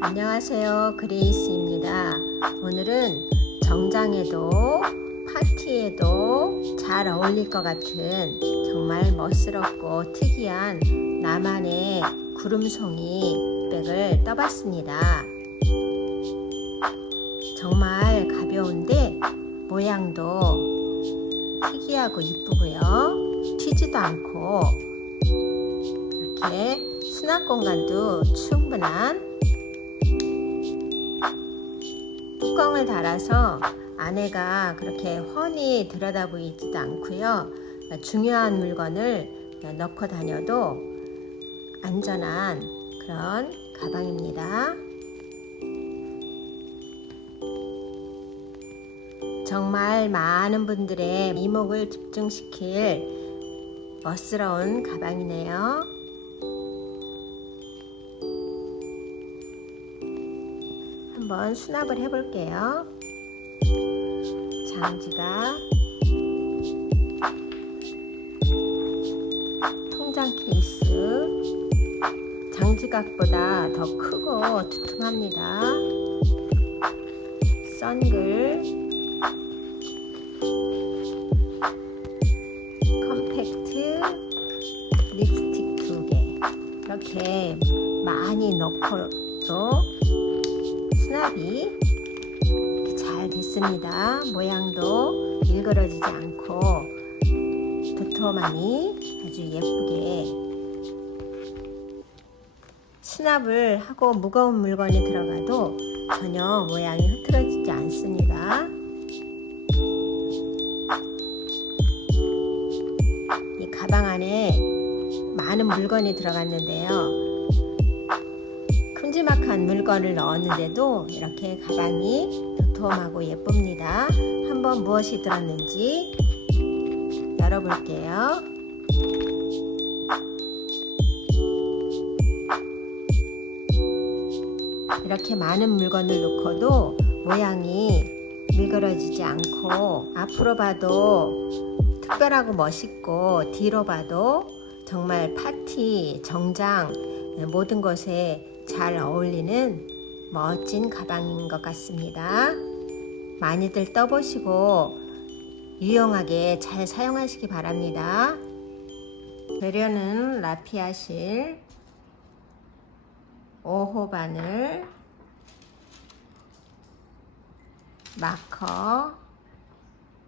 안녕하세요, 그레이스입니다. 오늘은 정장에도 파티에도 잘 어울릴 것 같은 정말 멋스럽고 특이한 나만의 구름송이 백을 떠봤습니다. 정말 가벼운데 모양도 특이하고 이쁘고요. 튀지도 않고 이렇게 수납 공간도 충분한 뚜껑을 달아서 안에가 그렇게 훤히 들여다 보이지도 않고요. 중요한 물건을 넣고 다녀도 안전한 그런 가방입니다. 정말 많은 분들의 이목을 집중시킬 멋스러운 가방이네요. 한번 수납을 해볼게요. 장지가 통장 케이스 장지각보다 더 크고 두툼합니다. 선글 컴팩트 립스틱 2개 이렇게 많이 넣고도 수납이 잘 됐습니다. 모양도 일그러지지 않고 도톰하니 아주 예쁘게 수납을 하고 무거운 물건이 들어가도 전혀 모양이 흐트러지지 않습니다. 이 가방 안에 많은 물건이 들어갔는데요. 큼지막한 물건을 넣었는데도 이렇게 가방이 도톰하고 예쁩니다. 한번 무엇이 들었는지 열어볼게요. 이렇게 많은 물건을 넣고도 모양이 일그러지지 않고 앞으로 봐도 특별하고 멋있고 뒤로 봐도 정말 파티, 정장 모든 것에 잘 어울리는 멋진 가방인 것 같습니다. 많이들 떠보시고 유용하게 잘 사용하시기 바랍니다. 재료는 라피아실, 5호 바늘, 마커,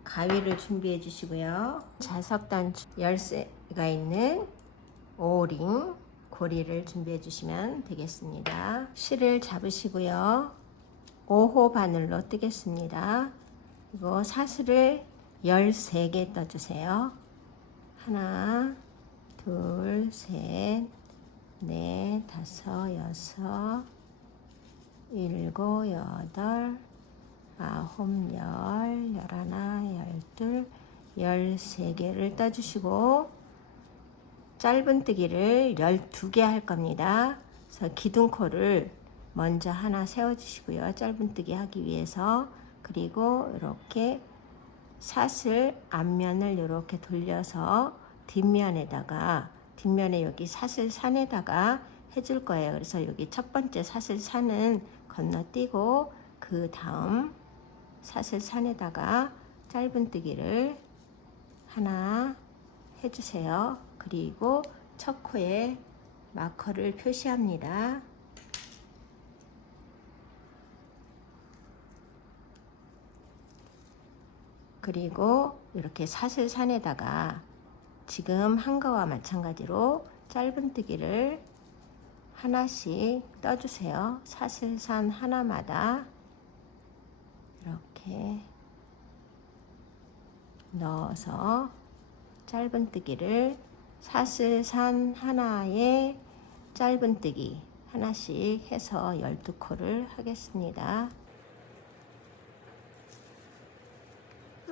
가위를 준비해 주시고요. 자석단 열쇠가 있는 오링, 고리를 준비해 주시면 되겠습니다. 실을 잡으시고요. 5호 바늘로 뜨겠습니다. 그리고 사슬을 13개 떠주세요. 하나, 둘, 셋, 넷, 다섯, 여섯, 일곱, 여덟, 아홉, 열, 열하나, 열둘, 13개를 떠주시고 짧은뜨기를 12개 할 겁니다. 그래서 기둥코를 먼저 하나 세워주시고요. 짧은뜨기 하기 위해서. 그리고 이렇게 사슬 앞면을 이렇게 돌려서 뒷면에 여기 사슬산에다가 해줄 거예요. 그래서 여기 첫 번째 사슬산은 건너뛰고 그 다음 사슬산에다가 짧은뜨기를 하나 해주세요. 그리고 첫 코에 마커를 표시합니다. 그리고 이렇게 사슬산에다가 지금 한 거와 마찬가지로 짧은뜨기를 하나씩 떠주세요. 사슬산 하나마다 이렇게 넣어서 짧은뜨기를 사슬산 하나에 짧은뜨기 하나씩 해서 12코를 하겠습니다.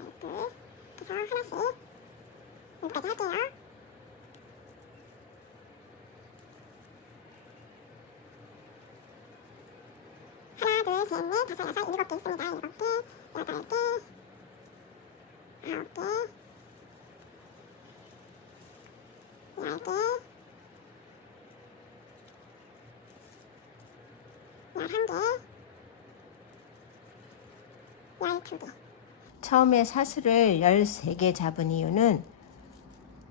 이렇게 해서 하나씩 여기까지 할게요. 하나, 둘, 셋, 넷, 다섯, 여섯, 7개 있습니다. 7개, 8개, 9개, 10개, 11개, 12개. 처음에 사슬을 13개 잡은 이유는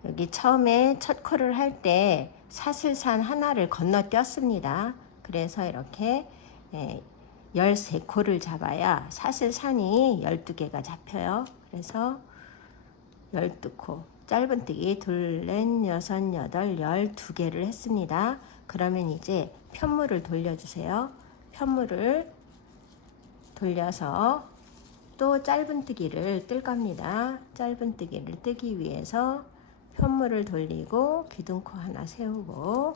여기 처음에 첫 코를 할 때 사슬산 하나를 건너뛰었습니다. 그래서 이렇게 13코를 잡아야 사슬산이 12개가 잡혀요. 그래서 12코, 짧은뜨기 둘, 넷, 여섯, 여덟, 12개를 했습니다. 그러면 이제 편물을 돌려주세요. 편물을 돌려서 또 짧은뜨기를 뜰 겁니다. 짧은뜨기를 뜨기 위해서 편물을 돌리고 기둥코 하나 세우고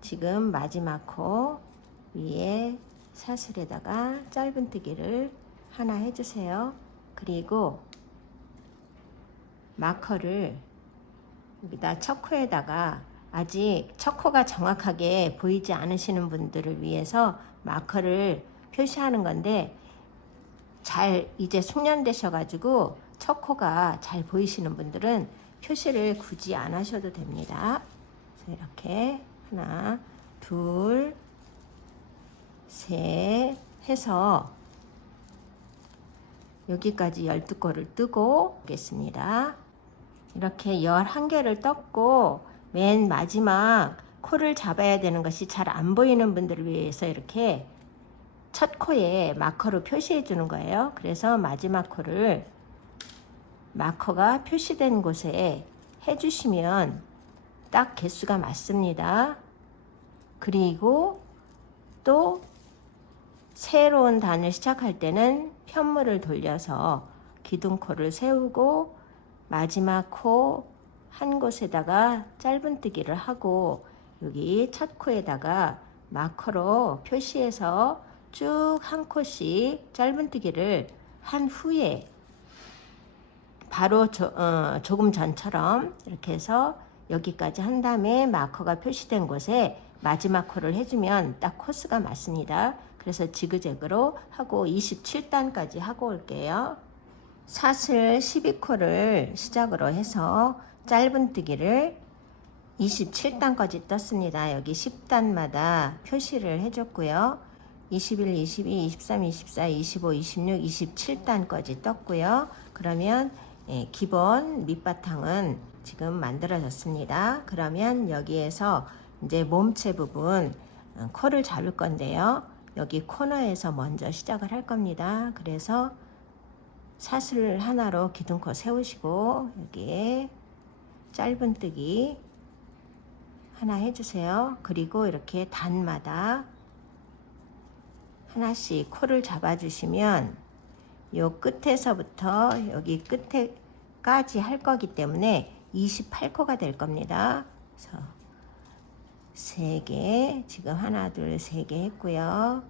지금 마지막 코 위에 사슬에다가 짧은뜨기를 하나 해주세요. 그리고 마커를 여기다 첫 코에다가 아직 첫 코가 정확하게 보이지 않으시는 분들을 위해서 마커를 표시하는 건데 잘 이제 숙련되셔가지고 첫 코가 잘 보이시는 분들은 표시를 굳이 안 하셔도 됩니다. 그래서 이렇게 하나, 둘, 셋 해서 여기까지 12코를 뜨고 오겠습니다. 이렇게 11개를 떴고 맨 마지막 코를 잡아야 되는 것이 잘 안 보이는 분들을 위해서 이렇게 첫 코에 마커로 표시해 주는 거예요. 그래서 마지막 코를 마커가 표시된 곳에 해주시면 딱 개수가 맞습니다. 그리고 또 새로운 단을 시작할 때는 편물을 돌려서 기둥코를 세우고 마지막 코 한 곳에다가 짧은뜨기를 하고 여기 첫 코에다가 마커로 표시해서 쭉 한 코씩 짧은뜨기를 한 후에 바로 조금 전처럼 이렇게 해서 여기까지 한 다음에 마커가 표시된 곳에 마지막 코를 해주면 딱 코스가 맞습니다. 그래서 지그재그로 하고 27단까지 하고 올게요. 사슬 12코를 시작으로 해서 짧은뜨기를 27단까지 떴습니다. 여기 10단마다 표시를 해줬고요. 21, 22, 23, 24, 25, 26, 27단까지 떴고요. 그러면 기본 밑바탕은 지금 만들어졌습니다. 그러면 여기에서 이제 몸체 부분 코를 잡을 건데요. 여기 코너에서 먼저 시작을 할 겁니다. 그래서 사슬 하나로 기둥코 세우시고 여기에 짧은뜨기 하나 해주세요. 그리고 이렇게 단마다 하나씩 코를 잡아주시면 요 끝에서부터 여기 끝에까지 할 거기 때문에 28코가 될 겁니다. 그래서 3개, 지금 하나, 둘, 3개 했고요.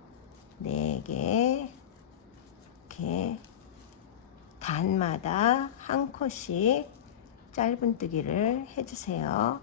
4개, 이렇게 단마다 한 코씩 짧은뜨기를 해주세요.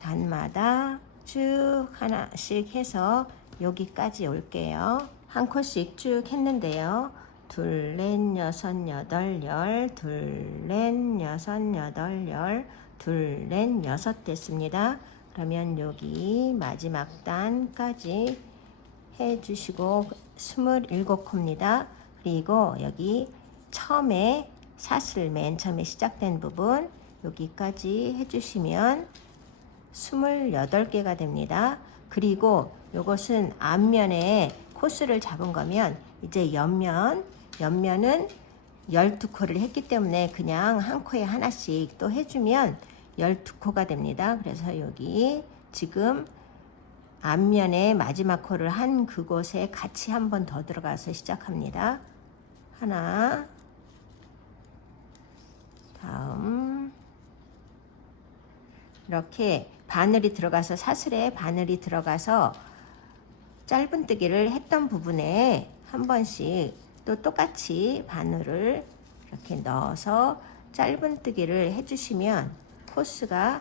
단마다 쭉 하나씩 해서 여기까지 올게요. 한 코씩 쭉 했는데요. 둘, 넷, 여섯, 여덟, 열, 둘, 넷, 여섯, 여덟, 열, 둘, 넷, 여섯 됐습니다. 그러면 여기 마지막 단까지 해주시고 27코입니다. 그리고 여기 처음에 사슬 맨 처음에 시작된 부분 여기까지 해주시면 28개가 됩니다. 그리고 이것은 앞면에 코스를 잡은 거면 이제 옆면은 12코를 했기 때문에 그냥 한 코에 하나씩 또 해주면 12코가 됩니다. 그래서 여기 지금 앞면에 마지막 코를 한 그곳에 같이 한 번 더 들어가서 시작합니다. 하나, 다음 이렇게 바늘이 들어가서 사슬에 바늘이 들어가서 짧은뜨기를 했던 부분에 한 번씩 또 똑같이 바늘을 이렇게 넣어서 짧은뜨기를 해주시면 코스가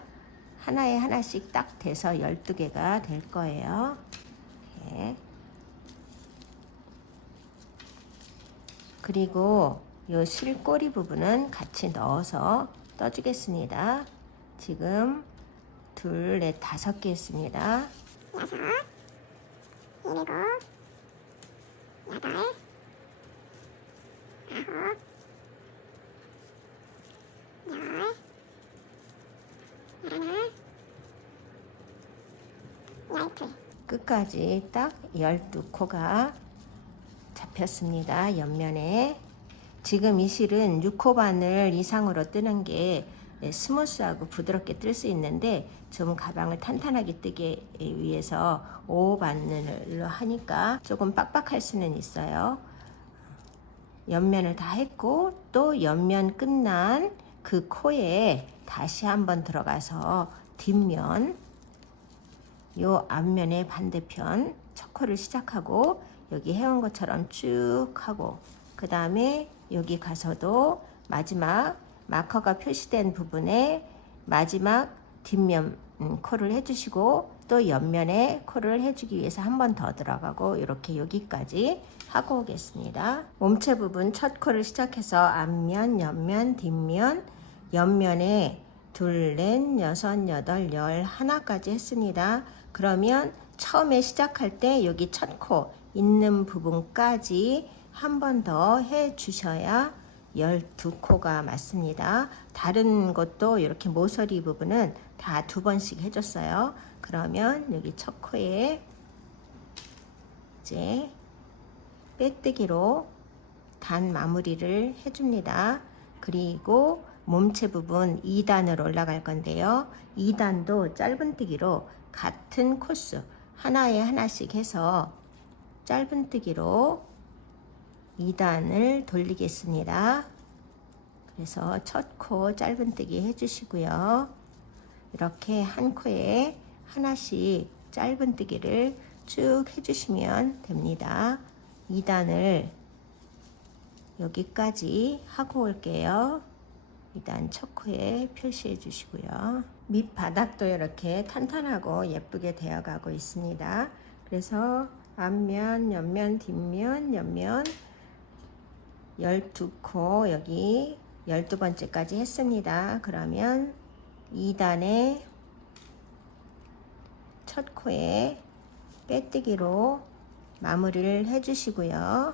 하나에 하나씩 딱 돼서 12개가 될 거예요. 이렇게. 그리고 이 실꼬리 부분은 같이 넣어서 떠주겠습니다. 지금 둘, 넷, 5개 했습니다. 6, 7, 8, 9, 10, 11, 12. 끝까지 딱 12코가 잡혔습니다. 옆면에. 지금 이 실은 6코 바늘 이상으로 뜨는 게 스무스하고 부드럽게 뜰 수 있는데 좀 가방을 탄탄하게 뜨기 위해서 5 바늘로 하니까 조금 빡빡할 수는 있어요. 옆면을 다 했고 또 옆면 끝난 그 코에 다시 한번 들어가서 뒷면 요 앞면의 반대편 첫 코를 시작하고 여기 해온 것처럼 쭉 하고 그 다음에 여기 가서도 마지막 마커가 표시된 부분에 마지막 뒷면 코를 해주시고 또 옆면에 코를 해주기 위해서 한 번 더 들어가고 이렇게 여기까지 하고 오겠습니다. 몸체 부분 첫 코를 시작해서 앞면, 옆면, 뒷면, 옆면에 둘, 넷, 여섯, 여덟, 열 하나까지 했습니다. 그러면 처음에 시작할 때 여기 첫 코 있는 부분까지 한 번 더 해 주셔야 12코가 맞습니다. 다른 것도 이렇게 모서리 부분은 다 2번씩 해줬어요. 그러면 여기 첫 코에 이제 빼뜨기로 단 마무리를 해줍니다. 그리고 몸체 부분 2단으로 올라갈 건데요. 2단도 짧은뜨기로 같은 코스 하나에 하나씩 해서 짧은뜨기로 2단을 돌리겠습니다. 그래서 첫 코 짧은뜨기 해주시고요. 이렇게 한 코에 하나씩 짧은뜨기를 쭉 해주시면 됩니다. 2단을 여기까지 하고 올게요. 2단 첫 코에 표시해 주시고요. 밑바닥도 이렇게 탄탄하고 예쁘게 되어 가고 있습니다. 그래서 앞면, 옆면, 뒷면, 옆면 12코 여기 12번째까지 했습니다. 그러면 2단의 첫 코에 빼뜨기로 마무리를 해주시고요.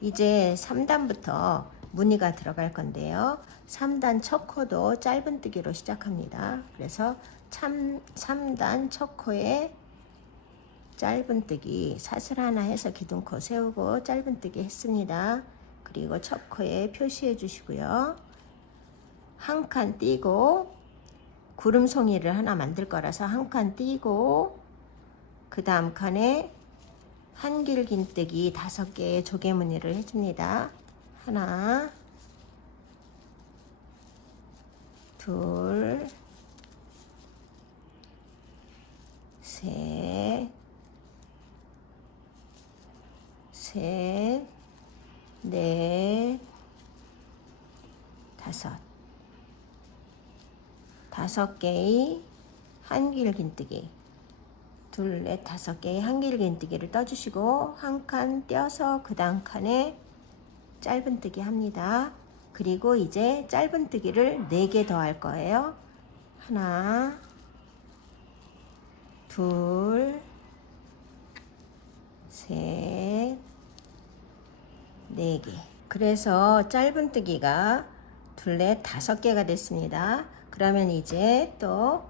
이제 3단부터 무늬가 들어갈 건데요. 3단 첫 코도 짧은뜨기로 시작합니다. 그래서 3단 첫 코에 짧은뜨기 사슬 하나 해서 기둥코 세우고 짧은뜨기 했습니다. 그리고 첫 코에 표시해 주시고요. 한 칸 띄고 구름송이를 하나 만들 거라서 한 칸 띄고 그 다음 칸에 한길긴뜨기 5개의 조개무늬를 해줍니다. 하나, 둘, 셋, 넷, 5개의 한길긴뜨기 둘, 넷, 5개의 한길긴뜨기를 떠주시고 한 칸 떼어서 그 다음 칸에 짧은뜨기 합니다. 그리고 이제 짧은뜨기를 4개 더 할 거예요. 하나, 둘, 셋, 4개. 그래서 짧은뜨기가 둘, 넷, 5개가 됐습니다. 그러면 이제 또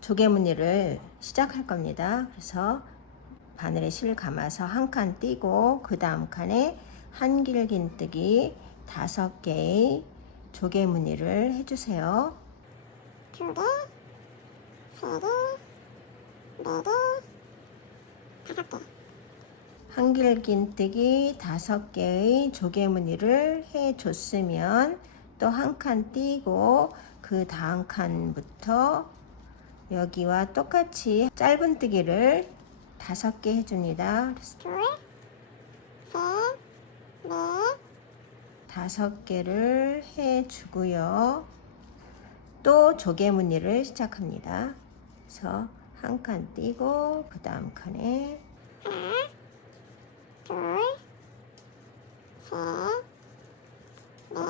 조개무늬를 시작할 겁니다. 그래서 바늘에 실 감아서 한 칸 띄고 그 다음 칸에 한길긴뜨기 5개의 조개무늬를 해주세요. 2개, 3개, 4개, 5개. 한길긴뜨기 5개의 조개무늬를 해줬으면 또 한 칸 띄고 그 다음 칸부터 여기와 똑같이 짧은뜨기를 5개 해줍니다. 둘, 셋, 넷, 5개를 해주고요. 또 조개무늬를 시작합니다. 그래서 한 칸 띄고 그 다음 칸에 하나, 둘, 셋, 넷,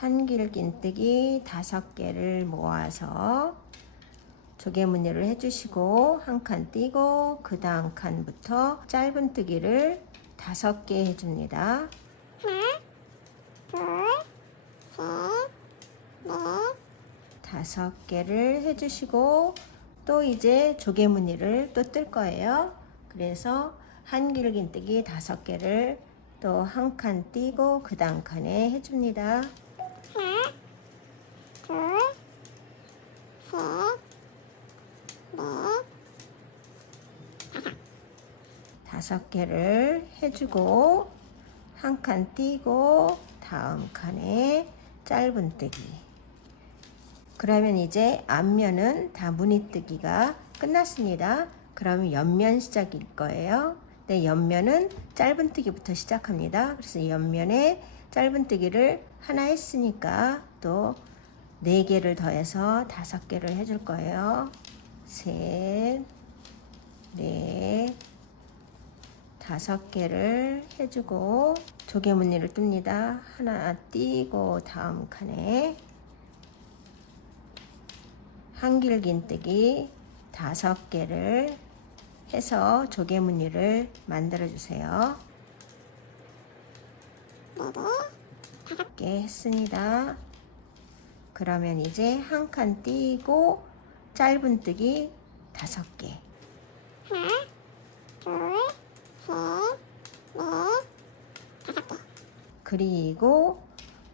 5. 한길긴뜨기 5개를 모아서 조개무늬를 해주시고 한 칸 띄고 그 다음 칸부터 짧은뜨기를 5개 해줍니다. 하나, 둘, 셋, 넷, 5개를 해주시고 또 이제 조개무늬를 또 뜰 거예요. 그래서 한길긴뜨기 5개를 또 한 칸 띄고 그 다음 칸에 해줍니다. 하나, 둘, 셋, 넷, 5개를 해주고 한 칸 띄고 다음 칸에 짧은뜨기. 그러면 이제 앞면은 다 무늬뜨기가 끝났습니다. 그러면 옆면 시작일 거예요. 네, 옆면은 짧은뜨기부터 시작합니다. 그래서 옆면에 짧은뜨기를 하나 했으니까 또 4개를 더해서 5개를 해줄 거예요. 셋, 넷, 5개를 해주고 조개무늬를 뜹니다. 하나 띄고 다음 칸에 한길긴뜨기 5개를 해서 조개무늬를 만들어 주세요. 5개 했습니다. 그러면 이제 한 칸 띄고 짧은뜨기 5개. 하나, 둘, 셋, 넷, 5개. 그리고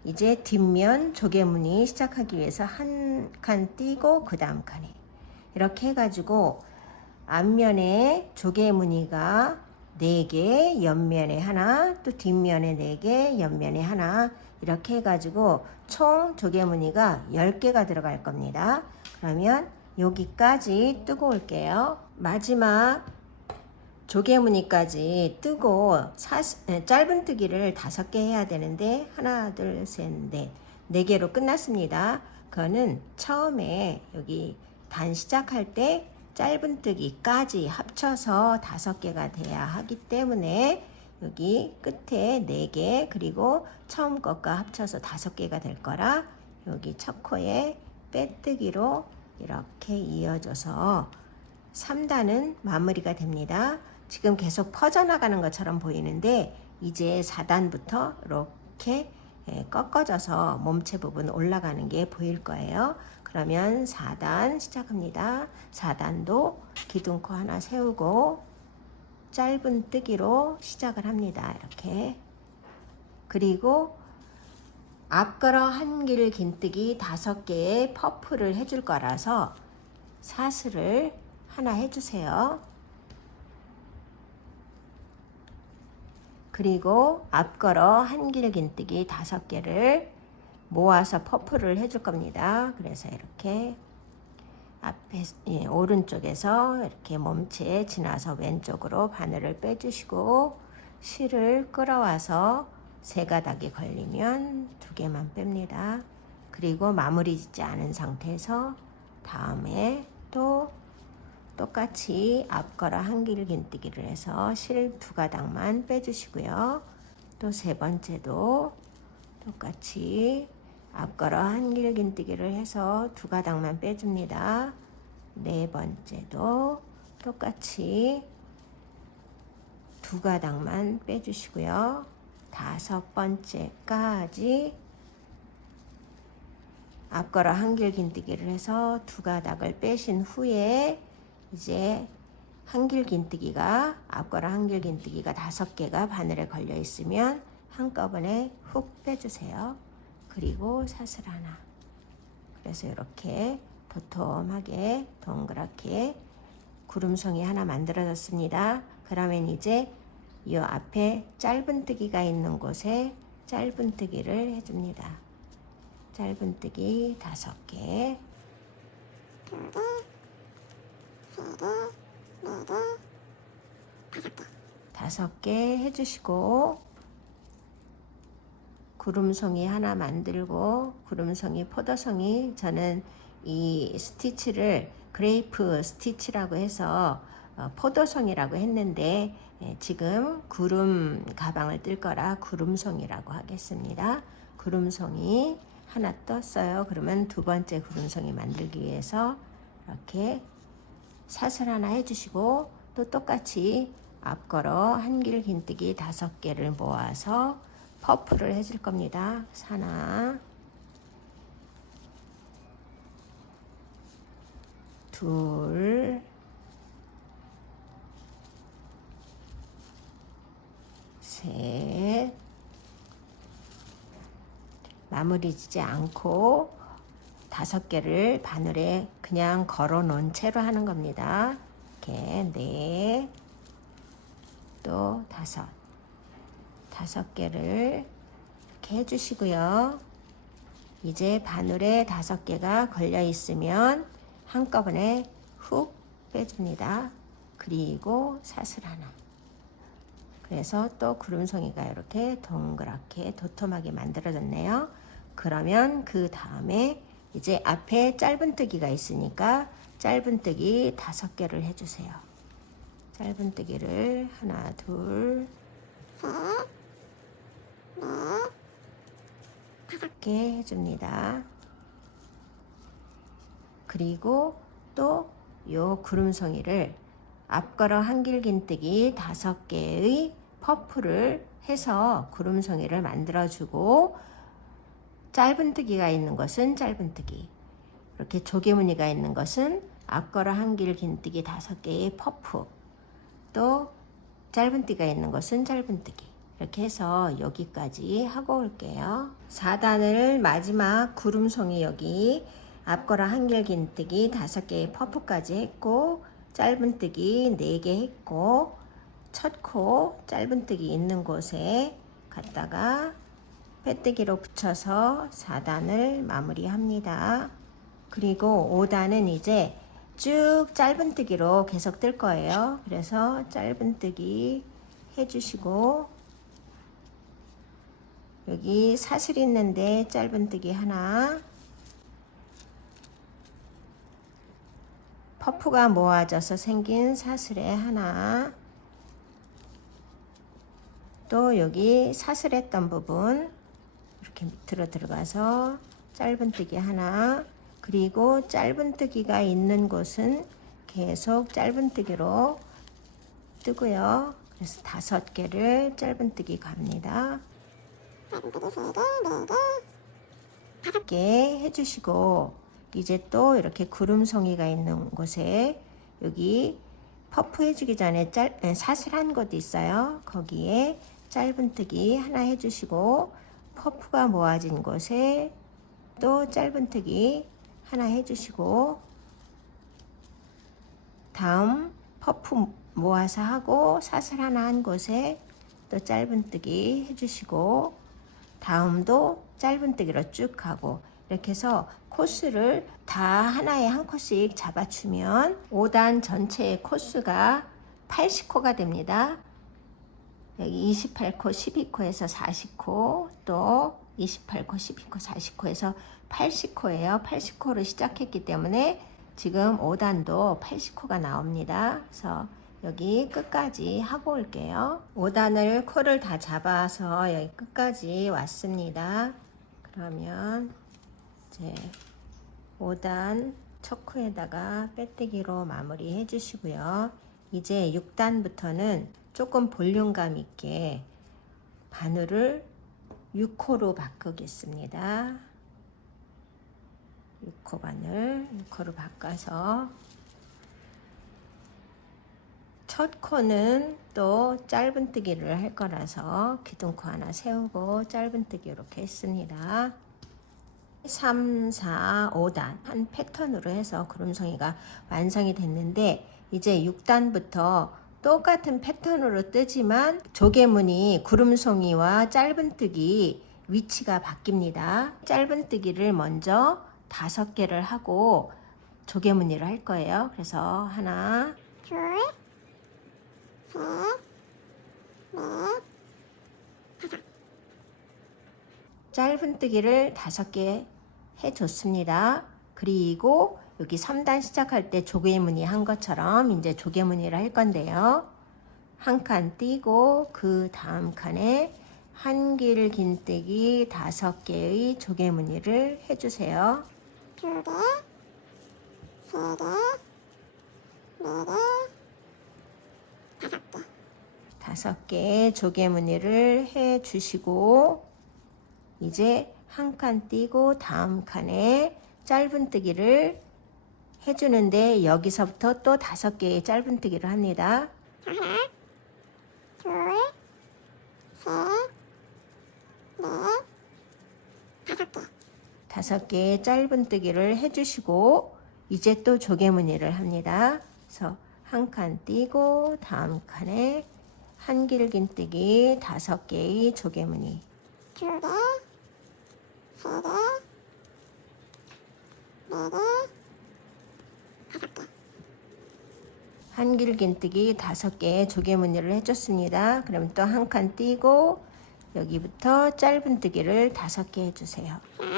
이제 뒷면 조개무늬 시작하기 위해서 한 칸 띄고 그 다음 칸에 이렇게 해가지고 앞면에 조개무늬가 4개, 옆면에 하나, 또 뒷면에 4개, 옆면에 하나 이렇게 해가지고 총 조개무늬가 10개가 들어갈 겁니다. 그러면 여기까지 뜨고 올게요. 마지막 조개무늬까지 뜨고 짧은뜨기를 5개 해야 되는데 하나, 둘, 셋, 넷 4개로 끝났습니다. 그거는 처음에 여기 단 시작할 때 짧은뜨기까지 합쳐서 5개가 돼야 하기 때문에 여기 끝에 4개 그리고 처음 것과 합쳐서 5개가 될 거라 여기 첫 코에 빼뜨기로 이렇게 이어져서 3단은 마무리가 됩니다. 지금 계속 퍼져나가는 것처럼 보이는데 이제 4단부터 이렇게 꺾어져서 몸체 부분 올라가는 게 보일 거예요. 그러면 4단 시작합니다. 4단도 기둥코 하나 세우고 짧은뜨기로 시작을 합니다. 이렇게. 그리고 앞걸어 한길긴뜨기 5개의 퍼프를 해줄 거라서 사슬을 하나 해주세요. 그리고 앞걸어 한길긴뜨기 5개를 모아서 퍼프를 해줄 겁니다. 그래서 이렇게 앞에 오른쪽에서 이렇게 몸체에 지나서 왼쪽으로 바늘을 빼주시고 실을 끌어와서 3가닥이 걸리면 2개만 뺍니다. 그리고 마무리 짓지 않은 상태에서 다음에 또 똑같이 앞걸어 한길긴뜨기를 해서 실 2가닥만 빼주시고요. 또 3번째도 똑같이 앞걸어 한길긴뜨기를 해서 2가닥만 빼줍니다. 4번째도 똑같이 2가닥만 빼주시고요. 5번째까지 앞걸어 한길긴뜨기를 해서 2가닥을 빼신 후에 이제 한길긴뜨기가 앞걸어 한길긴뜨기가 5개가 바늘에 걸려 있으면 한꺼번에 훅 빼주세요. 그리고 사슬 하나. 그래서 이렇게 도톰하게 동그랗게 구름송이 하나 만들어졌습니다. 그러면 이제 이 앞에 짧은뜨기가 있는 곳에 짧은뜨기를 해줍니다. 짧은뜨기 5개. 5개 해주시고 구름송이 하나 만들고 구름송이 포도송이 저는 이 스티치를 그레이프 스티치라고 해서 포도송이라고 했는데 지금 구름 가방을 뜰 거라 구름송이라고 하겠습니다. 구름송이 하나 떴어요. 그러면 두 번째 구름송이 만들기 위해서 이렇게 사슬 하나 해주시고 또 똑같이 앞걸어 한길 긴뜨기 5개를 모아서 퍼프를 해줄 겁니다. 하나, 둘, 셋. 마무리 지지 않고 5개를 바늘에 그냥 걸어 놓은 채로 하는 겁니다. 이렇게 네, 또 5개를 이렇게 해주시고요. 이제 바늘에 5개가 걸려 있으면 한꺼번에 훅 빼줍니다. 그리고 사슬 하나. 그래서 또 구름송이가 이렇게 동그랗게 도톰하게 만들어졌네요. 그러면 그 다음에 이제 앞에 짧은뜨기가 있으니까 짧은뜨기 5개를 해주세요. 짧은뜨기를 하나, 둘, 셋, 넷, 5개 해줍니다. 그리고 또 요 구름송이를 앞걸어 한길 긴뜨기 5개의 퍼프를 해서 구름송이를 만들어주고, 짧은뜨기가 있는 것은 짧은뜨기, 이렇게 조개무늬가 있는 것은 앞걸어 한길 긴뜨기 5개의 퍼프, 또 짧은뜨기가 있는 것은 짧은뜨기, 이렇게 해서 여기까지 하고 올게요. 4단을 마지막 구름송이 여기 앞걸어 한길 긴뜨기 5개의 퍼프까지 했고, 짧은뜨기 4개 했고, 첫 코 짧은뜨기 있는 곳에 갖다가 빼뜨기로 붙여서 4단을 마무리합니다. 그리고 5단은 이제 쭉 짧은뜨기로 계속 뜰 거예요. 그래서 짧은뜨기 해주시고, 여기 사슬 있는데 짧은뜨기 하나, 퍼프가 모아져서 생긴 사슬에 하나, 또 여기 사슬했던 부분 이렇게 밑으로 들어가서 짧은뜨기 하나, 그리고 짧은뜨기가 있는 곳은 계속 짧은뜨기로 뜨고요. 그래서 5개를 짧은뜨기 갑니다. 짧은뜨기 3개, 4개, 5개 해주시고, 이제 또 이렇게 구름송이가 있는 곳에 여기 퍼프 해주기 전에 사슬한 곳 있어요. 거기에 짧은뜨기 하나 해주시고, 퍼프가 모아진 곳에 또 짧은뜨기 하나 해주시고, 다음 퍼프 모아서 하고 사슬 하나 한 곳에 또 짧은뜨기 해주시고, 다음도 짧은뜨기로 쭉 하고, 이렇게 해서 코스를 다 하나에 한 코씩 잡아주면 5단 전체의 코스가 80코가 됩니다. 여기 28코, 12코에서 40코, 또 28코, 12코, 40코에서 80코예요. 80코로 시작했기 때문에 지금 5단도 80코가 나옵니다. 그래서 여기 끝까지 하고 올게요. 5단을 코를 다 잡아서 여기 끝까지 왔습니다. 그러면 이제 5단 첫 코에다가 빼뜨기로 마무리 해주시고요. 이제 6단부터는 조금 볼륨감 있게 바늘을 6코로 바꾸겠습니다. 6코 바늘 6코로 바꿔서 첫 코는 또 짧은뜨기를 할 거라서 기둥코 하나 세우고 짧은뜨기 이렇게 했습니다. 3, 4, 5단 한 패턴으로 해서 구름송이가 완성이 됐는데, 이제 6단부터 똑같은 패턴으로 뜨지만 조개무늬 구름송이와 짧은뜨기 위치가 바뀝니다. 짧은뜨기를 먼저 5개를 하고 조개무늬를 할 거예요. 그래서 하나, 둘, 셋, 넷, 5. 짧은뜨기를 5개 해줬습니다. 그리고 여기 3단 시작할 때 조개무늬 한 것처럼 이제 조개무늬를 할 건데요. 한 칸 띄고 그 다음 칸에 한길 긴뜨기 5개의 조개무늬를 해주세요. 2개, 3개, 4개, 5개. 5개의 조개무늬를 해주시고 이제 한 칸 띄고 다음 칸에 짧은뜨기를 해주는데 여기서부터 또 5개의 짧은뜨기를 합니다. 자, 하나, 둘, 셋, 넷, 5개. 5개의 짧은뜨기를 해주시고 이제 또 조개무늬를 합니다. 그래서 한 칸 띄고 다음 칸에 한길 긴뜨기 5개의 조개무늬. 2개, 3개, 4개, 5개. 한길 긴뜨기 5개의 조개무늬를 해줬습니다. 그럼 또 한 칸 띄고 여기부터 짧은뜨기를 5개 해주세요. 하나,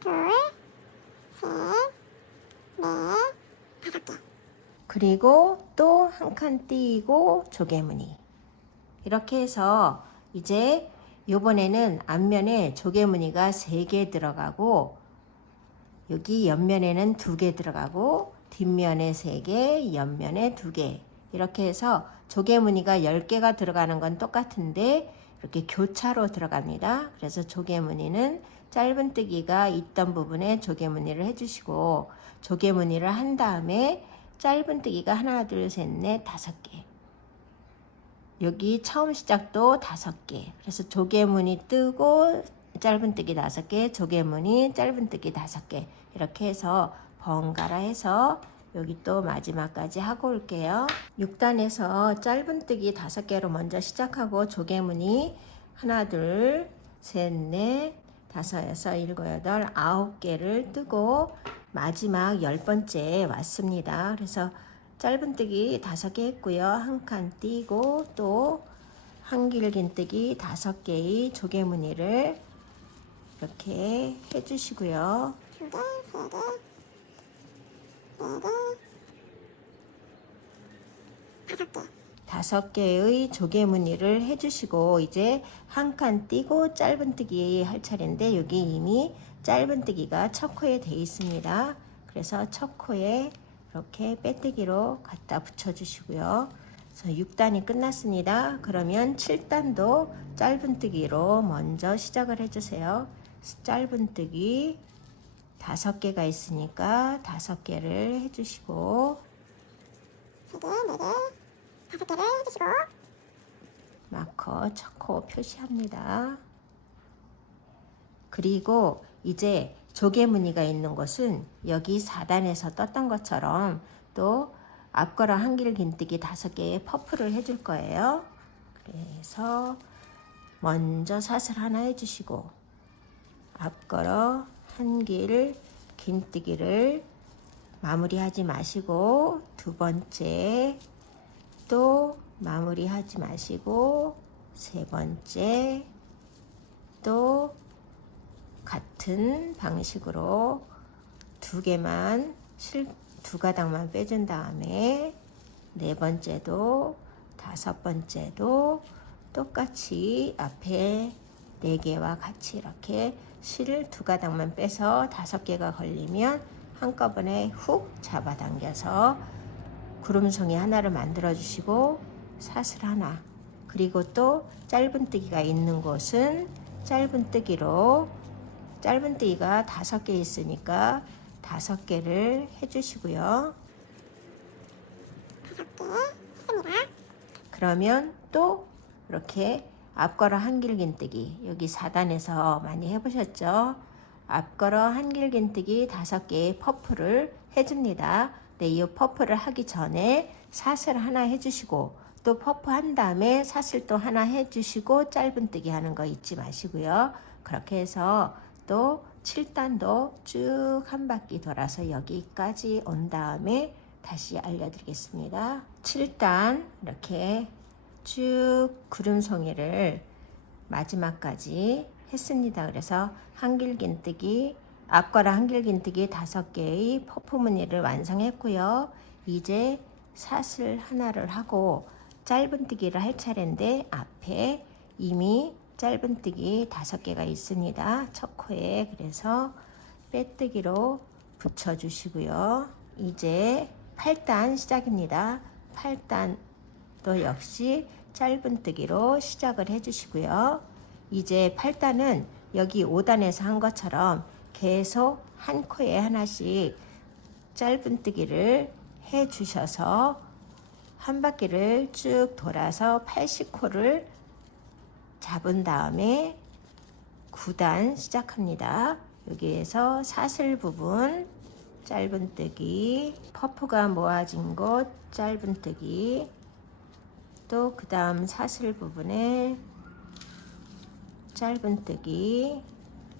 둘, 셋, 넷, 5개. 그리고 또 한 칸 띄고 조개무늬. 이렇게 해서 이제 요번에는 앞면에 조개무늬가 3개 들어가고 여기 옆면에는 2개 들어가고 뒷면에 3개, 옆면에 2개. 이렇게 해서 조개무늬가 10개가 들어가는 건 똑같은데 이렇게 교차로 들어갑니다. 그래서 조개무늬는 짧은뜨기가 있던 부분에 조개무늬를 해주시고 조개무늬를 한 다음에 짧은뜨기가 하나, 둘, 셋, 넷, 5개. 여기 처음 시작도 5개. 그래서 조개무늬 뜨고 짧은뜨기 5개, 조개무늬 짧은뜨기 5개. 이렇게 해서 번갈아 해서 여기 또 마지막까지 하고 올게요. 6단에서 짧은뜨기 5개로 먼저 시작하고 조개무늬 하나, 둘, 셋, 넷, 5, 6, 7, 8, 9개를 뜨고 마지막 10번째 왔습니다. 그래서 짧은뜨기 5개 했고요. 한 칸 띄고 또 한길 긴뜨기 5개의 조개무늬를 이렇게 해주시고요. 2개, 3개, 4개, 5개. 5개의 조개무늬를 해주시고 이제 한 칸 띄고 짧은뜨기 할 차례인데 여기 이미 짧은뜨기가 첫 코에 돼 있습니다. 그래서 첫 코에 이렇게 빼뜨기로 갖다 붙여주시고요. 그래서 6단이 끝났습니다. 그러면 7단도 짧은뜨기로 먼저 시작을 해주세요. 짧은뜨기 5개가 있으니까 5개를 해주시고 3개, 4개, 5개를 해주시고 마커 첫 코 표시합니다. 그리고 이제 조개무늬가 있는 곳은 여기 4단에서 떴던 것처럼 또 앞걸어 한길 긴뜨기 5개의 퍼프를 해줄 거예요. 그래서 먼저 사슬 하나 해주시고 앞걸어 한길 긴뜨기를 마무리하지 마시고 2번째 또 마무리하지 마시고 3번째 또 같은 방식으로 2개만 2가닥만 빼준 다음에 4번째도 5번째도 똑같이 앞에 4개와 같이 이렇게 실 2가닥만 빼서 5개가 걸리면 한꺼번에 훅 잡아당겨서 구름송이 하나를 만들어 주시고 사슬 하나 그리고 또 짧은뜨기가 있는 곳은 짧은뜨기로 짧은뜨기가 5개 있으니까 5개를 해주시고요. 5개 했습니다. 그러면 또 이렇게 앞걸어 한길 긴뜨기 여기 4단에서 많이 해보셨죠? 앞걸어 한길 긴뜨기 5개의 퍼프를 해줍니다. 네, 이 퍼프를 하기 전에 사슬 하나 해주시고 또 퍼프 한 다음에 사슬 또 하나 해주시고 짧은뜨기 하는 거 잊지 마시고요. 그렇게 해서 또 7단도 쭉 한 바퀴 돌아서 여기까지 온 다음에 다시 알려드리겠습니다. 7단 이렇게 쭉 구름송이를 마지막까지 했습니다. 그래서 한길 긴뜨기 앞걸어 한길 긴뜨기 5개의 퍼프 무늬를 완성했고요. 이제 사슬 하나를 하고 짧은뜨기를 할 차례인데 앞에 이미 짧은뜨기 5개가 있습니다. 첫 코에. 그래서 빼뜨기로 붙여주시고요. 이제 8단 시작입니다. 8단도 역시 짧은뜨기로 시작을 해주시고요. 이제 8단은 여기 5단에서 한 것처럼 계속 한 코에 하나씩 짧은뜨기를 해주셔서 한 바퀴를 쭉 돌아서 80코를 잡은 다음에 9단 시작합니다. 여기에서 사슬 부분 짧은뜨기, 퍼프가 모아진 곳 짧은뜨기, 또 그 다음 사슬 부분에 짧은뜨기,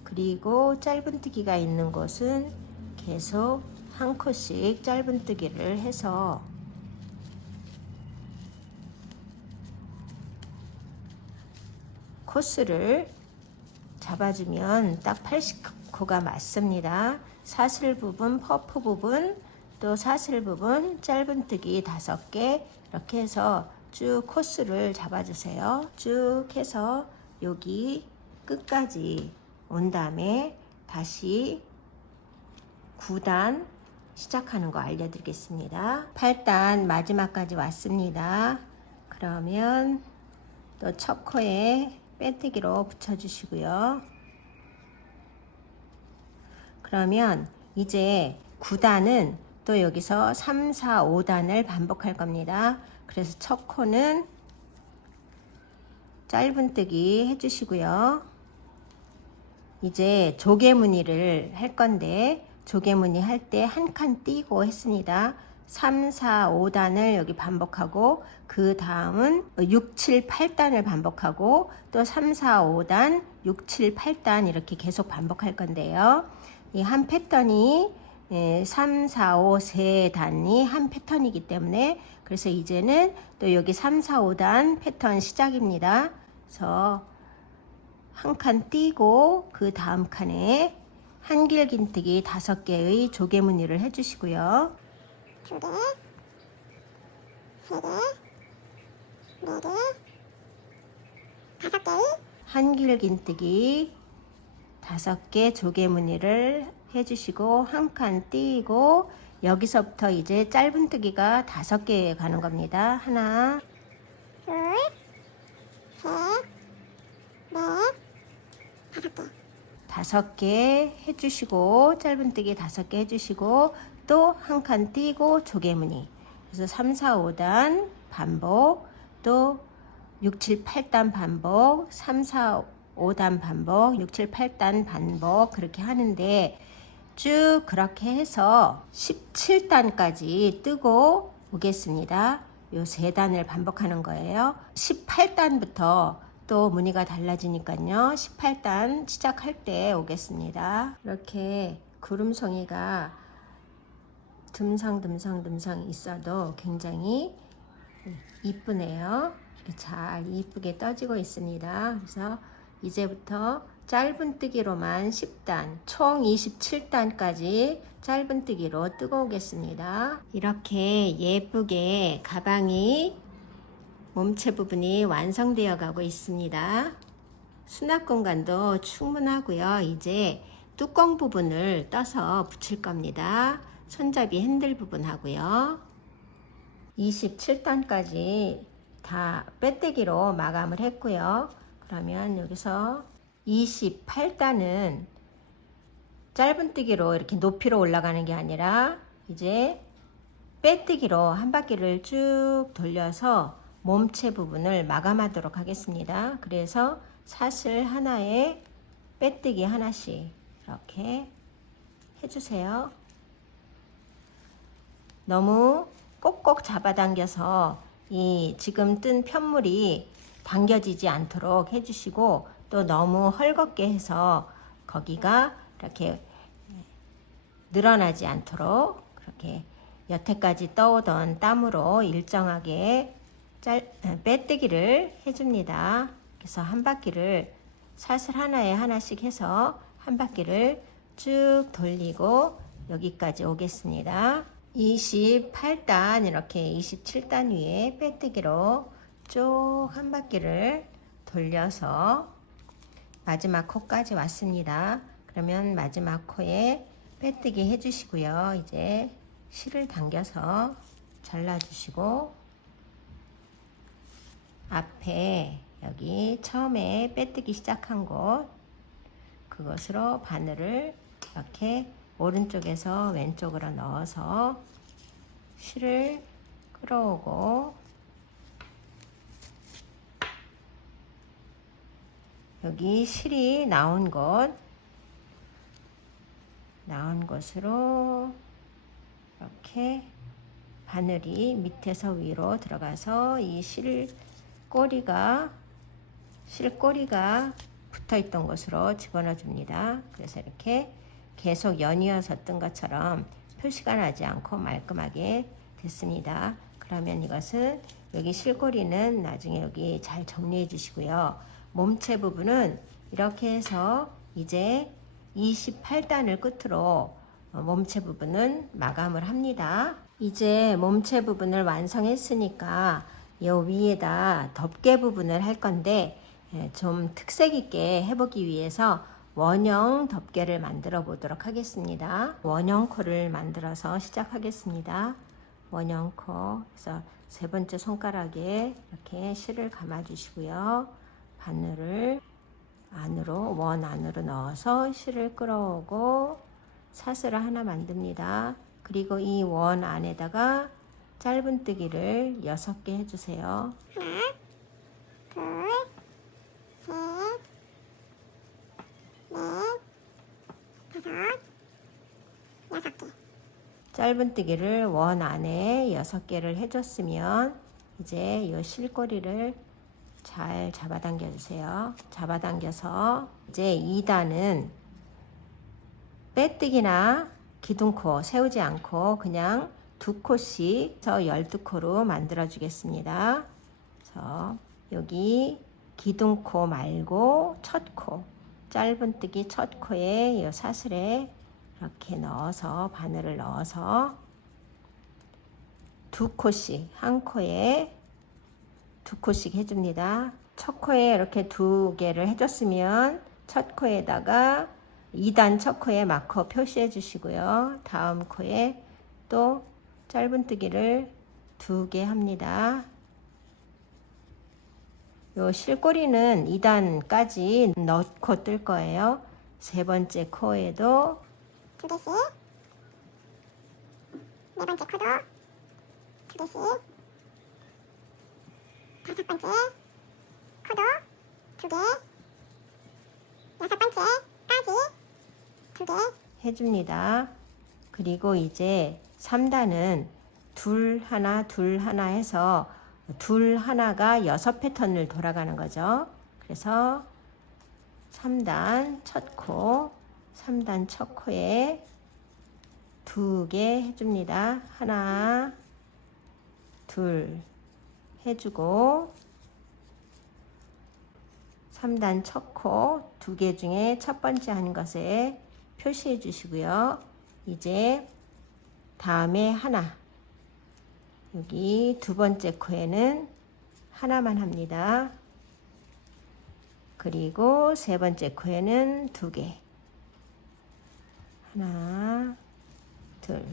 그리고 짧은뜨기가 있는 곳은 계속 한 코씩 짧은뜨기를 해서 코스를 잡아주면 딱 80코가 맞습니다. 사슬 부분, 퍼프 부분, 또 사슬 부분, 짧은뜨기 5개 이렇게 해서 쭉 코스를 잡아주세요. 쭉 해서 여기 끝까지 온 다음에 다시 9단 시작하는 거 알려드리겠습니다. 8단 마지막까지 왔습니다. 그러면 또 첫 코에 빼뜨기로 붙여주시고요. 그러면 이제 9단은 또 여기서 3, 4, 5단을 반복할 겁니다. 그래서 첫 코는 짧은뜨기 해주시고요. 이제 조개무늬를 할 건데 조개무늬 할 때 한 칸 띄고 했습니다. 3, 4, 5단을 여기 반복하고 그 다음은 6, 7, 8단을 반복하고 또 3, 4, 5단, 6, 7, 8단 이렇게 계속 반복할 건데요. 이 한 패턴이 3, 4, 5, 3단이 한 패턴이기 때문에 그래서 이제는 또 여기 3, 4, 5단 패턴 시작입니다. 그래서 한 칸 띄고 그 다음 칸에 한길긴뜨기 5개의 조개무늬를 해주시고요. 2개, 3개, 4개, 5개의 한길긴뜨기 5개 조개무늬를 해주시고 한 칸 띄고 여기서부터 이제 짧은뜨기가 5개 가는 겁니다. 하나, 둘, 셋, 넷, 5개. 5개 해주시고 짧은뜨기 5개 해주시고 또 한 칸 띄고 조개무늬. 그래서 3, 4, 5단 반복, 또 6, 7, 8단 반복, 3, 4, 5단 반복, 6, 7, 8단 반복 그렇게 하는데 쭉 그렇게 해서 17단까지 뜨고 오겠습니다. 요 3단을 반복하는 거예요. 18단부터 또 무늬가 달라지니까요. 18단 시작할 때 오겠습니다. 이렇게 구름송이가 듬성 있어도 굉장히 이쁘네요. 이렇게 잘 이쁘게 떠지고 있습니다. 그래서 이제부터 짧은뜨기로만 10단, 총 27단까지 짧은뜨기로 뜨고 오겠습니다. 이렇게 예쁘게 가방이 몸체 부분이 완성되어 가고 있습니다. 수납 공간도 충분하고요. 이제 뚜껑 부분을 떠서 붙일 겁니다. 손잡이 핸들 부분 하고요. 27단까지 다 빼뜨기로 마감을 했고요. 그러면 여기서 28단은 짧은뜨기로 이렇게 높이로 올라가는 게 아니라 이제 빼뜨기로 한 바퀴를 쭉 돌려서 몸체 부분을 마감하도록 하겠습니다. 그래서 사슬 하나에 빼뜨기 하나씩 이렇게 해주세요. 너무 꼭꼭 잡아당겨서 이 지금 뜬 편물이 당겨지지 않도록 해주시고 또 너무 헐겁게 해서 거기가 이렇게 늘어나지 않도록 그렇게 여태까지 떠오던 땀으로 일정하게 빼뜨기를 해줍니다. 그래서 한 바퀴를 사슬 하나에 하나씩 해서 한 바퀴를 쭉 돌리고 여기까지 오겠습니다. 28단 이렇게 27단 위에 빼뜨기로 쭉 한 바퀴를 돌려서 마지막 코까지 왔습니다. 그러면 마지막 코에 빼뜨기 해주시고요. 이제 실을 당겨서 잘라주시고 앞에 여기 처음에 빼뜨기 시작한 곳 그것으로 바늘을 이렇게 오른쪽에서 왼쪽으로 넣어서 실을 끌어오고 여기 실이 나온 곳으로 이렇게 바늘이 밑에서 위로 들어가서 이 실꼬리가 붙어 있던 곳으로 집어넣어 줍니다. 그래서 이렇게 계속 연이어서 뜬 것처럼 표시가 나지 않고 말끔하게 됐습니다. 그러면 이것은 여기 실꼬리는 나중에 여기 잘 정리해 주시고요. 몸체 부분은 이렇게 해서 이제 28단을 끝으로 몸체 부분은 마감을 합니다. 이제 몸체 부분을 완성했으니까 이 위에다 덮개 부분을 할 건데 좀 특색 있게 해보기 위해서 원형 덮개를 만들어 보도록 하겠습니다. 원형 코를 만들어서 시작하겠습니다. 원형 코, 그래서 세 번째 손가락에 이렇게 실을 감아 주시고요. 바늘을 원 안으로 넣어서 실을 끌어오고 사슬을 하나 만듭니다. 그리고 이 원 안에다가 짧은뜨기를 6개 해주세요. 하나, 둘, 셋, 넷, 다섯, 6개. 짧은뜨기를 원 안에 6개를 해줬으면 이제 이 실꼬리를 잘 잡아당겨 주세요. 잡아당겨서 이제 2단은 빼뜨기나 기둥코 세우지 않고 그냥 2코씩 해서 12코로 만들어 주겠습니다. 그래서 여기 기둥코 말고 첫 코, 짧은뜨기 첫 코에 이 사슬에 이렇게 넣어서 바늘을 넣어서 2코씩 한 코에 2코씩 해줍니다. 첫 코에 이렇게 2개를 해줬으면 첫 코에다가 2단 첫 코에 마커 표시해 주시고요. 다음 코에 또 짧은뜨기를 2개 합니다. 요 실꼬리는 2단까지 넣고 뜰 거예요. 세 번째 코에도 2개씩, 네 번째 코도 2개씩, 다섯 번째 코도 2개, 여섯 번째까지 2개 해줍니다. 그리고 이제 3단은 둘 하나 해서 둘 하나가 6패턴을 돌아가는 거죠. 그래서 3단 첫 코, 3단 첫 코에 2개 해줍니다. 하나, 둘 해주고 3단 첫 코 2개 중에 첫 번째 한 것에 표시해 주시고요. 이제 다음에 하나, 여기 두 번째 코에는 하나만 합니다. 그리고 세 번째 코에는 2개, 하나, 둘,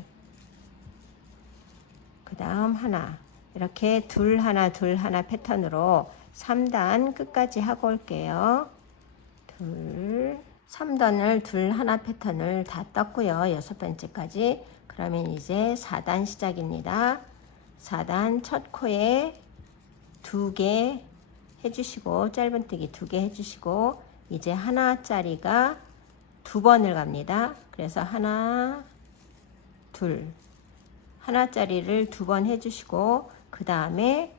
그 다음 하나, 이렇게 둘 하나 패턴으로 3단 끝까지 하고 올게요. 3단을 둘 하나 패턴을 다 떴고요. 6번째까지. 그러면 이제 4단 시작입니다. 4단 첫 코에 2개 해주시고 짧은뜨기 2개 해주시고 이제 하나짜리가 2번을 갑니다. 그래서 하나, 둘, 하나짜리를 2번 해주시고 그 다음에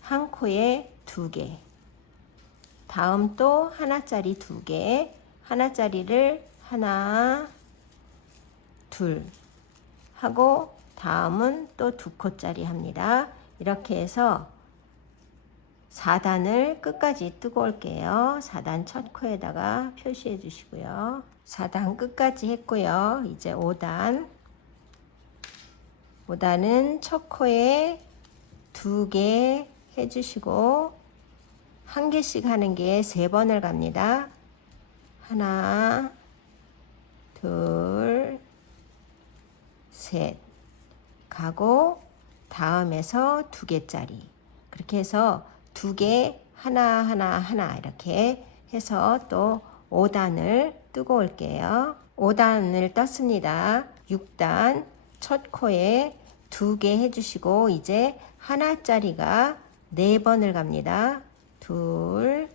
한 코에 2개, 다음 또 하나짜리 2개, 하나짜리를 하나, 둘 하고 다음은 또 2코짜리 합니다. 이렇게 해서 4단을 끝까지 뜨고 올게요. 4단 첫 코에다가 표시해 주시고요. 4단 끝까지 했고요. 이제 5단은 첫 코에 2개 해주시고 한 개씩 하는 게 3번을 갑니다. 하나, 둘, 셋 가고 다음에서 2개짜리 그렇게 해서 2개 하나 이렇게 해서 또 5단을 뜨고 올게요. 5단을 떴습니다. 6단 첫 코에 2개 해주시고 이제 하나짜리가 4번을 갑니다. 둘,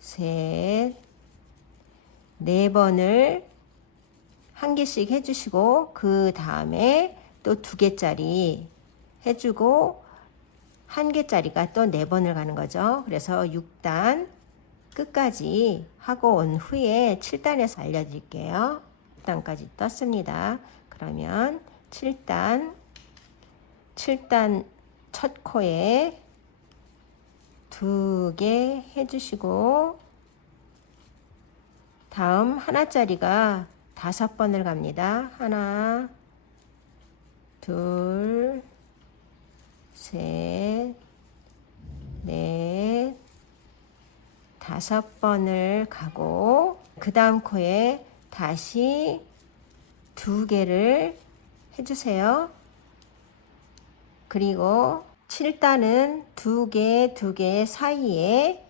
셋, 4번을 한 개씩 해주시고 그 다음에 또 2개짜리 해주고 한 개짜리가 또 4번을 가는 거죠. 그래서 6단 끝까지 하고 온 후에 7단에서 알려드릴게요. 6단까지 떴습니다. 그러면 7단 첫 코에 2개 해주시고 다음 하나짜리가 5번을 갑니다. 하나, 둘, 셋, 넷, 5번을 가고 그 다음 코에 다시 2개를 해주세요. 그리고 7단은 2개 사이에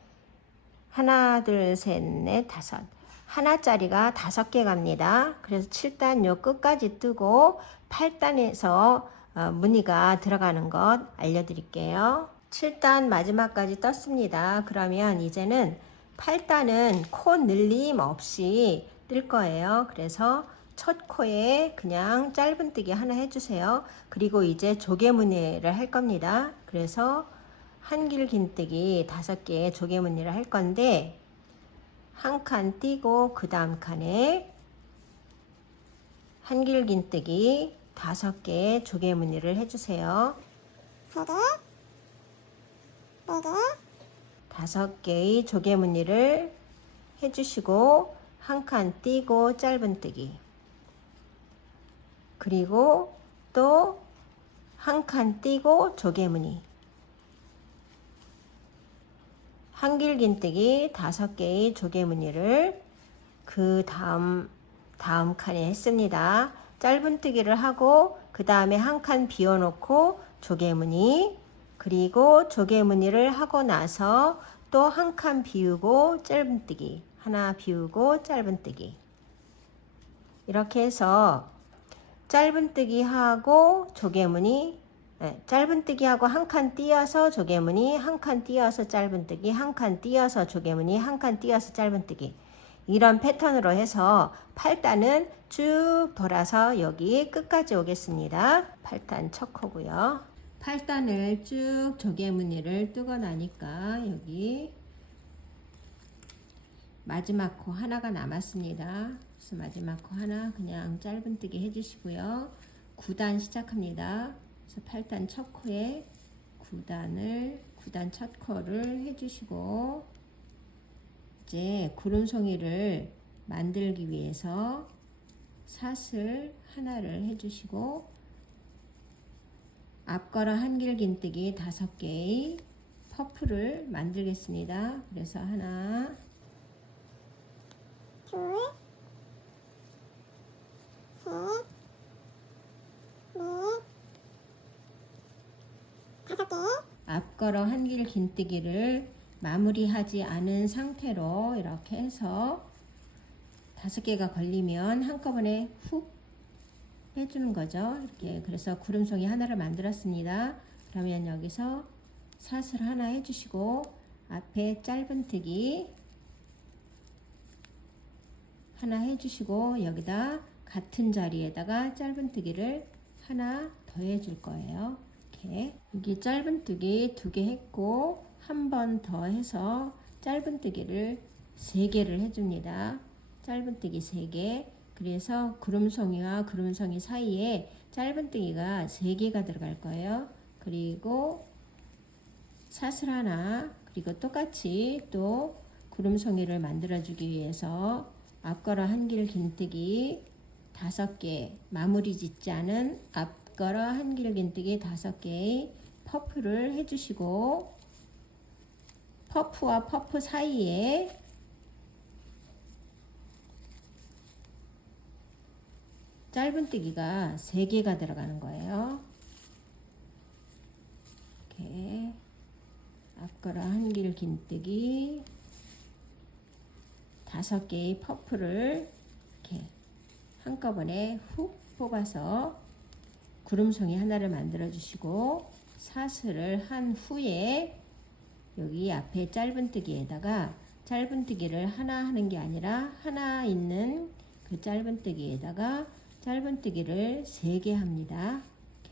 하나, 둘, 셋, 넷, 5 하나짜리가 5개 갑니다. 그래서 7단 요 끝까지 뜨고 8단에서 무늬가 들어가는 것 알려드릴게요. 7단 마지막까지 떴습니다. 그러면 이제는 8단은 코 늘림 없이 뜰 거예요. 그래서 첫 코에 그냥 짧은뜨기 하나 해주세요. 그리고 이제 조개무늬를 할 겁니다. 그래서 한길 긴뜨기 5개 조개무늬를 할 건데 한 칸 띄고 그 다음 칸에 한길 긴뜨기 5개 조개무늬를 해주세요. 3개, 4개, 5개의 조개무늬를 해주시고 한 칸 띄고 짧은뜨기 그리고 또 한 칸 띄고 조개무늬 한길 긴뜨기 5개의 조개무늬를 그 다음 칸에 했습니다. 짧은뜨기를 하고 그 다음에 한 칸 비워놓고 조개무늬 그리고 조개무늬를 하고 나서 또 한 칸 비우고 짧은뜨기 하나 비우고 짧은뜨기 이렇게 해서 짧은뜨기 하고 조개무늬 짧은뜨기 하고 한 칸 띄어서 조개무늬 한 칸 띄어서 짧은뜨기 한 칸 띄어서 조개무늬 한 칸 띄어서 짧은뜨기 이런 패턴으로 해서 8단은 쭉 돌아서 여기 끝까지 오겠습니다. 8단 첫 코고요. 8단을 쭉 조개무늬를 뜨고 나니까 여기 마지막 코 하나가 남았습니다. 그래서 마지막 코 하나 그냥 짧은뜨기 해주시고요. 9단 시작합니다. 그래서 8단 첫 코에 9단 첫 코를 해주시고 이제 구름송이를 만들기 위해서 사슬 하나를 해주시고 앞걸어 한길 긴뜨기 5개의 퍼프를 만들겠습니다. 그래서 하나, 둘, 셋, 넷, 5개, 앞걸어 한길 긴뜨기를 마무리하지 않은 상태로 이렇게 해서 5개가 걸리면 한꺼번에 훅 빼주는 거죠. 이렇게 그래서 구름송이 하나를 만들었습니다. 그러면 여기서 사슬 하나 해주시고 앞에 짧은뜨기 하나 해주시고 여기다 같은 자리에다가 짧은뜨기를 하나 더 해줄 거예요. 이렇게 여기 짧은뜨기 2개 했고 한 번 더 해서 짧은뜨기를 3개를 해줍니다. 짧은뜨기 3개 그래서 구름송이와 구름송이 사이에 짧은뜨기가 3개가 들어갈 거예요. 그리고 사슬 하나 그리고 똑같이 또 구름송이를 만들어 주기 위해서 앞걸어 한길 긴뜨기 5개 마무리 짓지 않은 앞걸어 한길 긴뜨기 5개의 퍼프를 해주시고, 퍼프와 퍼프 사이에 짧은뜨기가 3개가 들어가는 거예요. 이렇게 앞걸어 1길 긴뜨기 5개의 퍼프를 이렇게 한꺼번에 훅 뽑아서 구름송이 하나를 만들어 주시고, 사슬을 한 후에 여기 앞에 짧은뜨기에다가 짧은뜨기를 하나 하는 게 아니라 하나 있는 그 짧은뜨기에다가 짧은뜨기를 3개 합니다.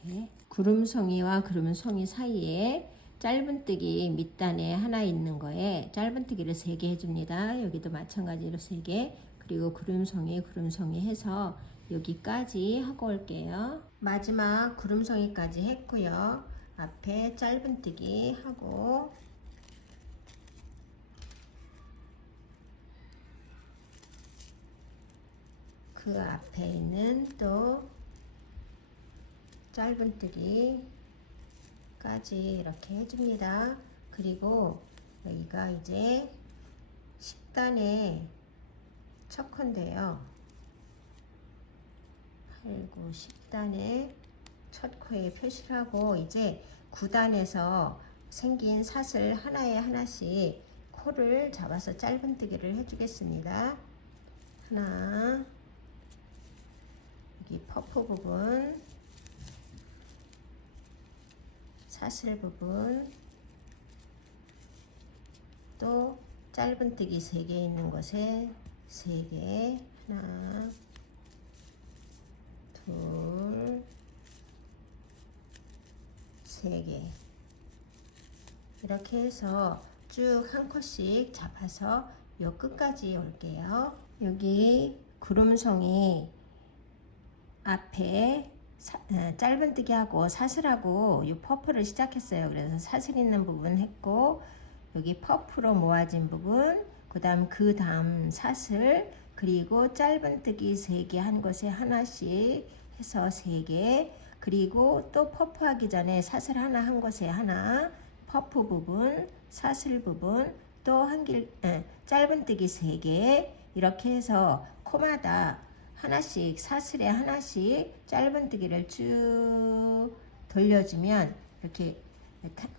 이렇게 구름송이와 구름송이 사이에 짧은뜨기 밑단에 하나 있는 거에 짧은뜨기를 3개 해줍니다. 여기도 마찬가지로 3개, 그리고 구름송이 해서 여기까지 하고 올게요. 마지막 구름송이까지 했고요. 앞에 짧은뜨기 하고, 그 앞에 있는 또 짧은뜨기까지 이렇게 해줍니다. 그리고 여기가 이제 10단의 첫 코인데요. 8, 9, 10단의 첫 코에 표시를 하고, 이제 9단에서 생긴 사슬 하나에 하나씩 코를 잡아서 짧은뜨기를 해주겠습니다. 하나, 여기 퍼프 부분, 사슬 부분, 또 짧은뜨기 3개 있는 곳에 3개, 하나, 둘, 3개, 이렇게 해서 쭉 한 컷씩 잡아서 요 끝까지 올게요. 여기 구름송이 앞에 짧은뜨기하고 사슬하고 이 퍼프를 시작했어요. 그래서 사슬 있는 부분 했고, 여기 퍼프로 모아진 부분, 그 다음 사슬, 그리고 짧은뜨기 3개 한 곳에 하나씩 해서 3개, 그리고 또 퍼프 하기 전에 사슬 하나 한 곳에 하나, 퍼프 부분, 사슬 부분, 또 짧은뜨기 3개, 이렇게 해서 코마다 하나씩, 사슬에 하나씩 짧은뜨기를 쭉 돌려주면 이렇게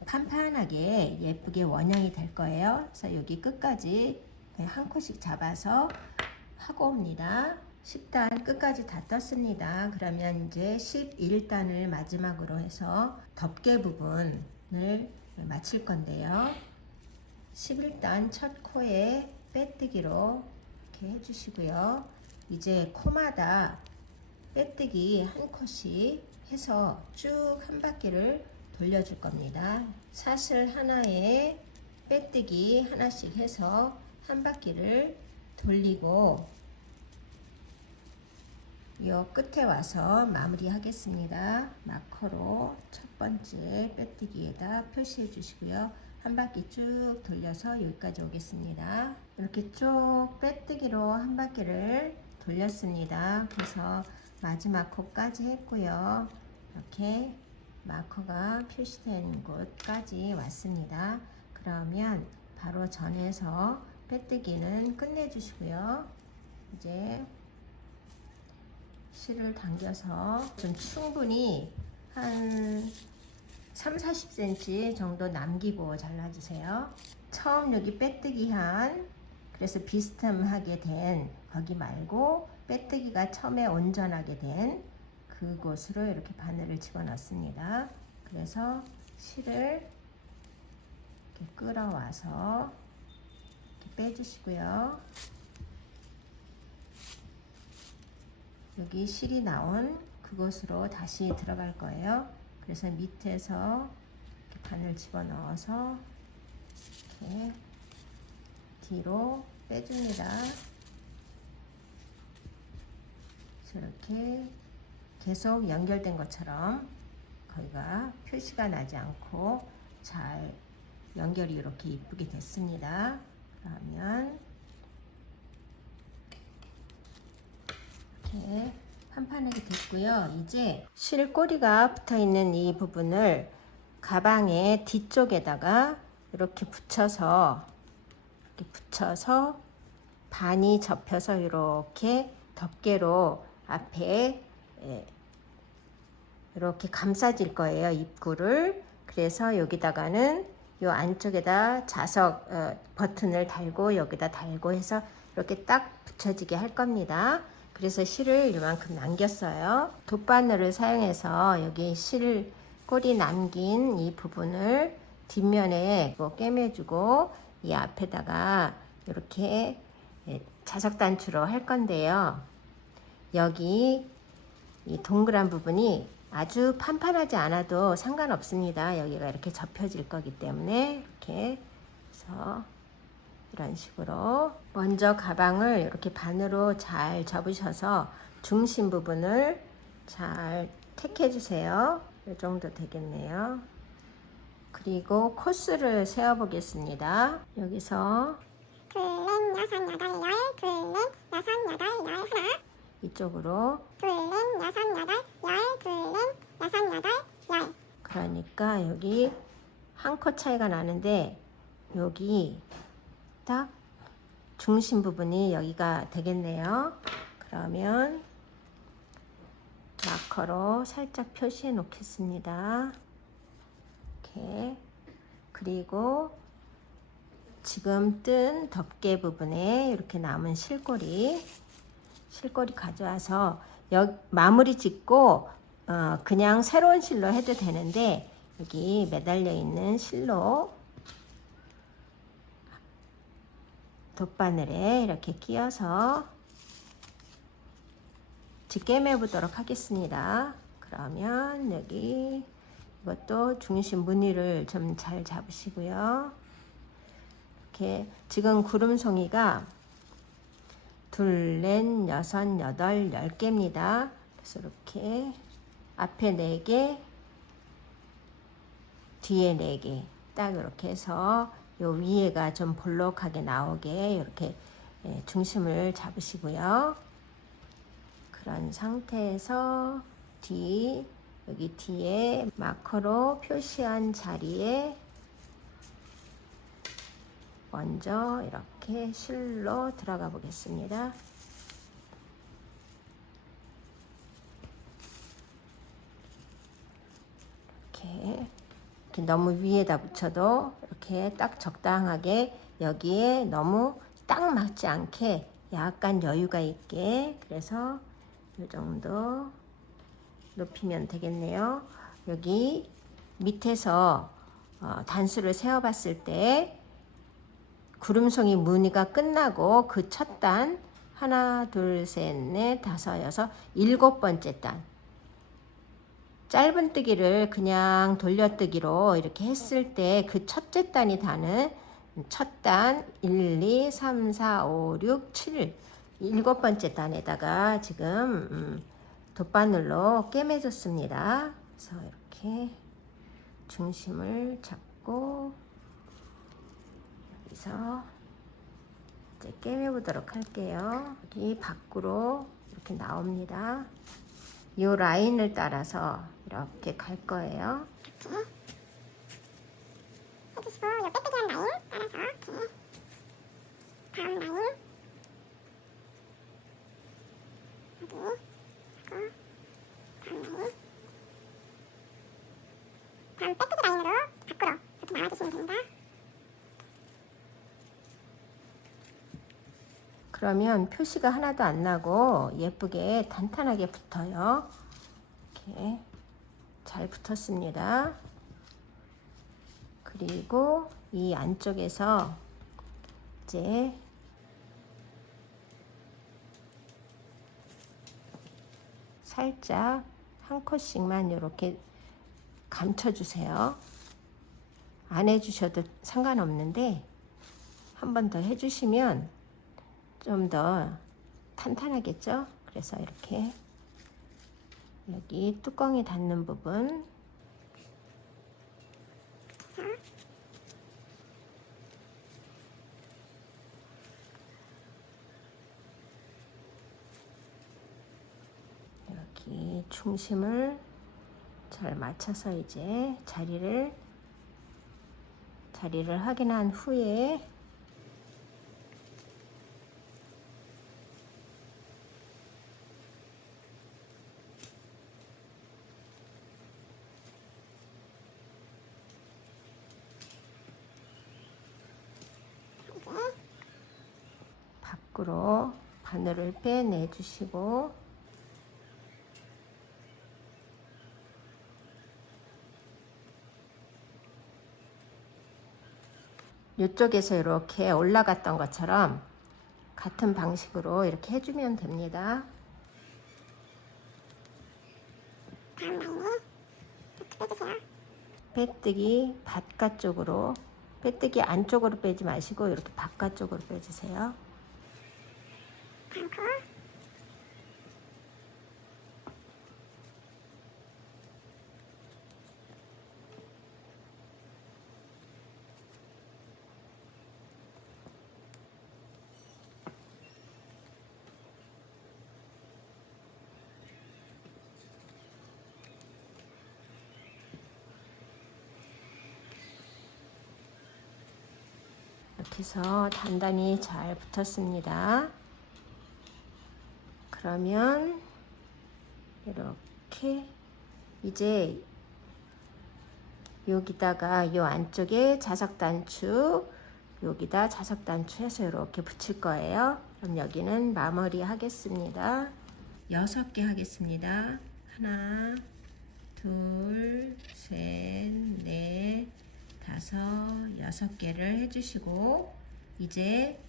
판판하게 예쁘게 원형이 될 거예요. 그래서 여기 끝까지 한 컷씩 잡아서 하고 옵니다. 10단 끝까지 다 떴습니다. 그러면 이제 11단을 마지막으로 해서 덮개 부분을 마칠 건데요. 11단 첫 코에 빼뜨기로 이렇게 해주시고요. 이제 코마다 빼뜨기 한 컷씩 해서 쭉 한 바퀴를 돌려줄 겁니다. 사슬 하나에 빼뜨기 하나씩 해서 한 바퀴를 돌리고, 요 끝에 와서 마무리 하겠습니다. 마커로 첫 번째 빼뜨기에다 표시해 주시고요. 한 바퀴 쭉 돌려서 여기까지 오겠습니다. 이렇게 쭉 빼뜨기로 한 바퀴를 돌렸습니다. 그래서 마지막 코까지 했고요. 이렇게 마커가 표시된 곳까지 왔습니다. 그러면 바로 전에서 빼뜨기는 끝내주시고요. 이제 실을 당겨서 좀 충분히 한 30-40cm 정도 남기고 잘라주세요. 처음 여기 빼뜨기 한, 그래서 비스듬하게 된 거기 말고 빼뜨기가 처음에 온전하게 된 그곳으로 이렇게 바늘을 집어넣습니다. 그래서 실을 이렇게 끌어와서 이렇게 빼주시고요. 여기 실이 나온 그곳으로 다시 들어갈 거예요. 그래서 밑에서 이렇게 바늘 집어넣어서 이렇게 뒤로 빼줍니다. 이렇게 계속 연결된 것처럼 거기가 표시가 나지 않고 잘 연결이 이렇게 이쁘게 됐습니다. 그러면 이렇게 판판하게 됐고요. 이제 실 꼬리가 붙어 있는 이 부분을 가방의 뒤쪽에다가 이렇게 붙여서 반이 접혀서 이렇게 덮개로 앞에 이렇게 감싸질 거예요, 입구를. 그래서 여기다가는 요 안쪽에다 자석 버튼을 달고 여기다 달고 해서 이렇게 딱 붙여지게 할 겁니다. 그래서 실을 이만큼 남겼어요. 돗바늘을 사용해서 여기 실 꼬리 남긴 이 부분을 뒷면에 꿰매주고 이 앞에다가 이렇게 자석 단추로 할 건데요. 여기 이 동그란 부분이 아주 판판하지 않아도 상관없습니다. 여기가 이렇게 접혀질 거기 때문에 이렇게 해서 이런 식으로 먼저 가방을 이렇게 반으로 잘 접으셔서 중심 부분을 잘 택해 주세요. 이 정도 되겠네요. 그리고 코스를 세어 보겠습니다. 여기서 둘, 넷, 여섯, 여덟, 열, 둘, 넷, 여섯, 여덟, 열 하나, 이쪽으로 둘, 넷, 여섯, 여덟, 열, 둘, 넷, 여섯, 여덟, 열. 그러니까 여기 한 코 차이가 나는데 여기 딱 중심 부분이 여기가 되겠네요. 그러면 마커로 살짝 표시해 놓겠습니다. 이렇게. 그리고 지금 뜬 덮개 부분에 이렇게 남은 실꼬리 가져와서 마무리 짓고 그냥 새로운 실로 해도 되는데 여기 매달려 있는 실로 돗바늘에 이렇게 끼워서 꿰매 보도록 하겠습니다. 그러면 여기 이것도 중심 무늬를 좀 잘 잡으시고요. 이렇게 지금 구름송이가 둘, 넷, 여섯, 여덟, 10개입니다. 그래서 이렇게 앞에 4개, 뒤에 4개 딱 이렇게 해서 요 위에가 좀 볼록하게 나오게 이렇게 중심을 잡으시고요. 그런 상태에서 여기 뒤에 마커로 표시한 자리에 먼저 이렇게 실로 들어가 보겠습니다. 이렇게 너무 위에다 붙여도 이렇게 딱 적당하게 여기에 너무 딱 맞지 않게 약간 여유가 있게 그래서 이 정도 높이면 되겠네요. 여기 밑에서 단수를 세어 봤을 때 구름송이 무늬가 끝나고 그 첫 단 하나, 둘, 셋, 넷, 다섯, 여섯, 7번째 단 짧은 뜨기를 그냥 돌려뜨기로 이렇게 했을 때 그 첫째 단이 다는 첫 단 1, 2, 3, 4, 5, 6, 7 7번째 단에다가 지금 돗바늘로 꿰매줬습니다. 그래서 이렇게 중심을 잡고 여기서 이제 꿰매보도록 할게요. 여기 밖으로 이렇게 나옵니다. 이 라인을 따라서 이렇게 갈 거예요. 이렇게 해주시고 요 빼빼기한 라인 따라서 이렇게 다음 라인 여기 그리고 다음 라인 다음 빼빼기 라인으로 밖으로 이렇게 나와주시면 됩니다. 그러면 표시가 하나도 안 나고 예쁘게 탄탄하게 붙어요. 이렇게 잘 붙었습니다. 그리고 이 안쪽에서 이제 살짝 한 컷씩만 이렇게 감춰주세요. 안 해주셔도 상관없는데 한 번 더 해주시면 좀 더 탄탄하겠죠? 그래서 이렇게 여기 뚜껑이 닿는 부분 이렇게 중심을 잘 잘 맞춰서 이제 자리를 확인한 후에 밖으로 바늘을 빼내 주시고 이쪽에서 이렇게 올라갔던 것처럼 같은 방식으로 이렇게 해주면 됩니다. 다음 라인에 이렇게 빼주세요. 빼뜨기 바깥쪽으로, 빼뜨기 안쪽으로 빼지 마시고 이렇게 바깥쪽으로 빼주세요. 다음 코 이렇게 해서 단단히 잘 붙었습니다. 그러면 이렇게 이제 여기다가 요 안쪽에 자석 단추, 여기다 자석 단추 해서 이렇게 붙일 거예요. 그럼 여기는 마무리 하겠습니다. 6개 하겠습니다. 하나, 둘, 셋, 넷, 다섯, 6개를 해주시고 이제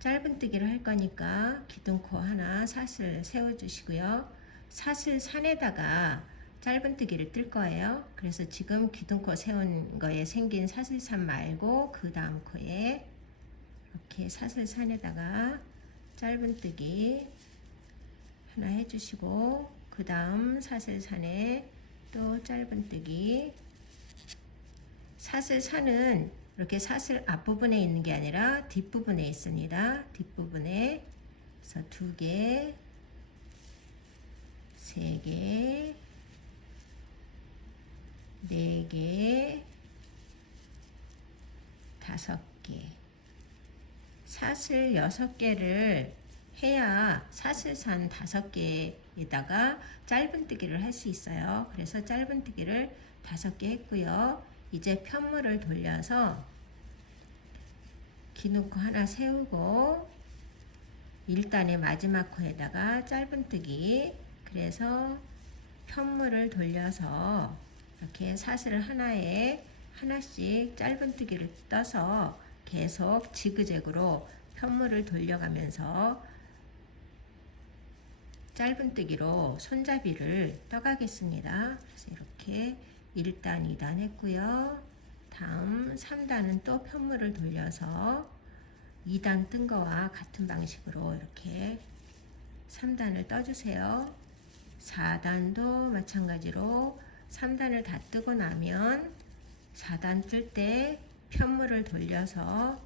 짧은뜨기를 할 거니까 기둥코 하나 사슬 세워주시고요. 사슬 산에다가 짧은뜨기를 뜰 거예요. 그래서 지금 기둥코 세운 거에 생긴 사슬산 말고 그 다음 코에 이렇게 사슬산에다가 짧은뜨기 하나 해주시고 그 다음 사슬산에 또 짧은뜨기. 사슬산은 이렇게 사슬 앞부분에 있는 게 아니라 뒷부분에 있습니다. 뒷부분에 그래서 2개, 3개, 4개, 5개, 사슬 6개를 해야 사슬산 5개에다가 짧은뜨기를 할 수 있어요. 그래서 짧은뜨기를 5개 했고요. 이제 편물을 돌려서 기둥코 하나 세우고 1단의 마지막 코에다가 짧은뜨기, 그래서 편물을 돌려서 이렇게 사슬 하나에 하나씩 짧은뜨기를 떠서 계속 지그재그로 편물을 돌려가면서 짧은뜨기로 손잡이를 떠가겠습니다. 그래서 이렇게 1단, 2단 했고요. 다음 3단은 또 편물을 돌려서 2단 뜬 거와 같은 방식으로 이렇게 3단을 떠주세요. 4단도 마찬가지로 3단을 다 뜨고 나면 4단 뜰 때 편물을 돌려서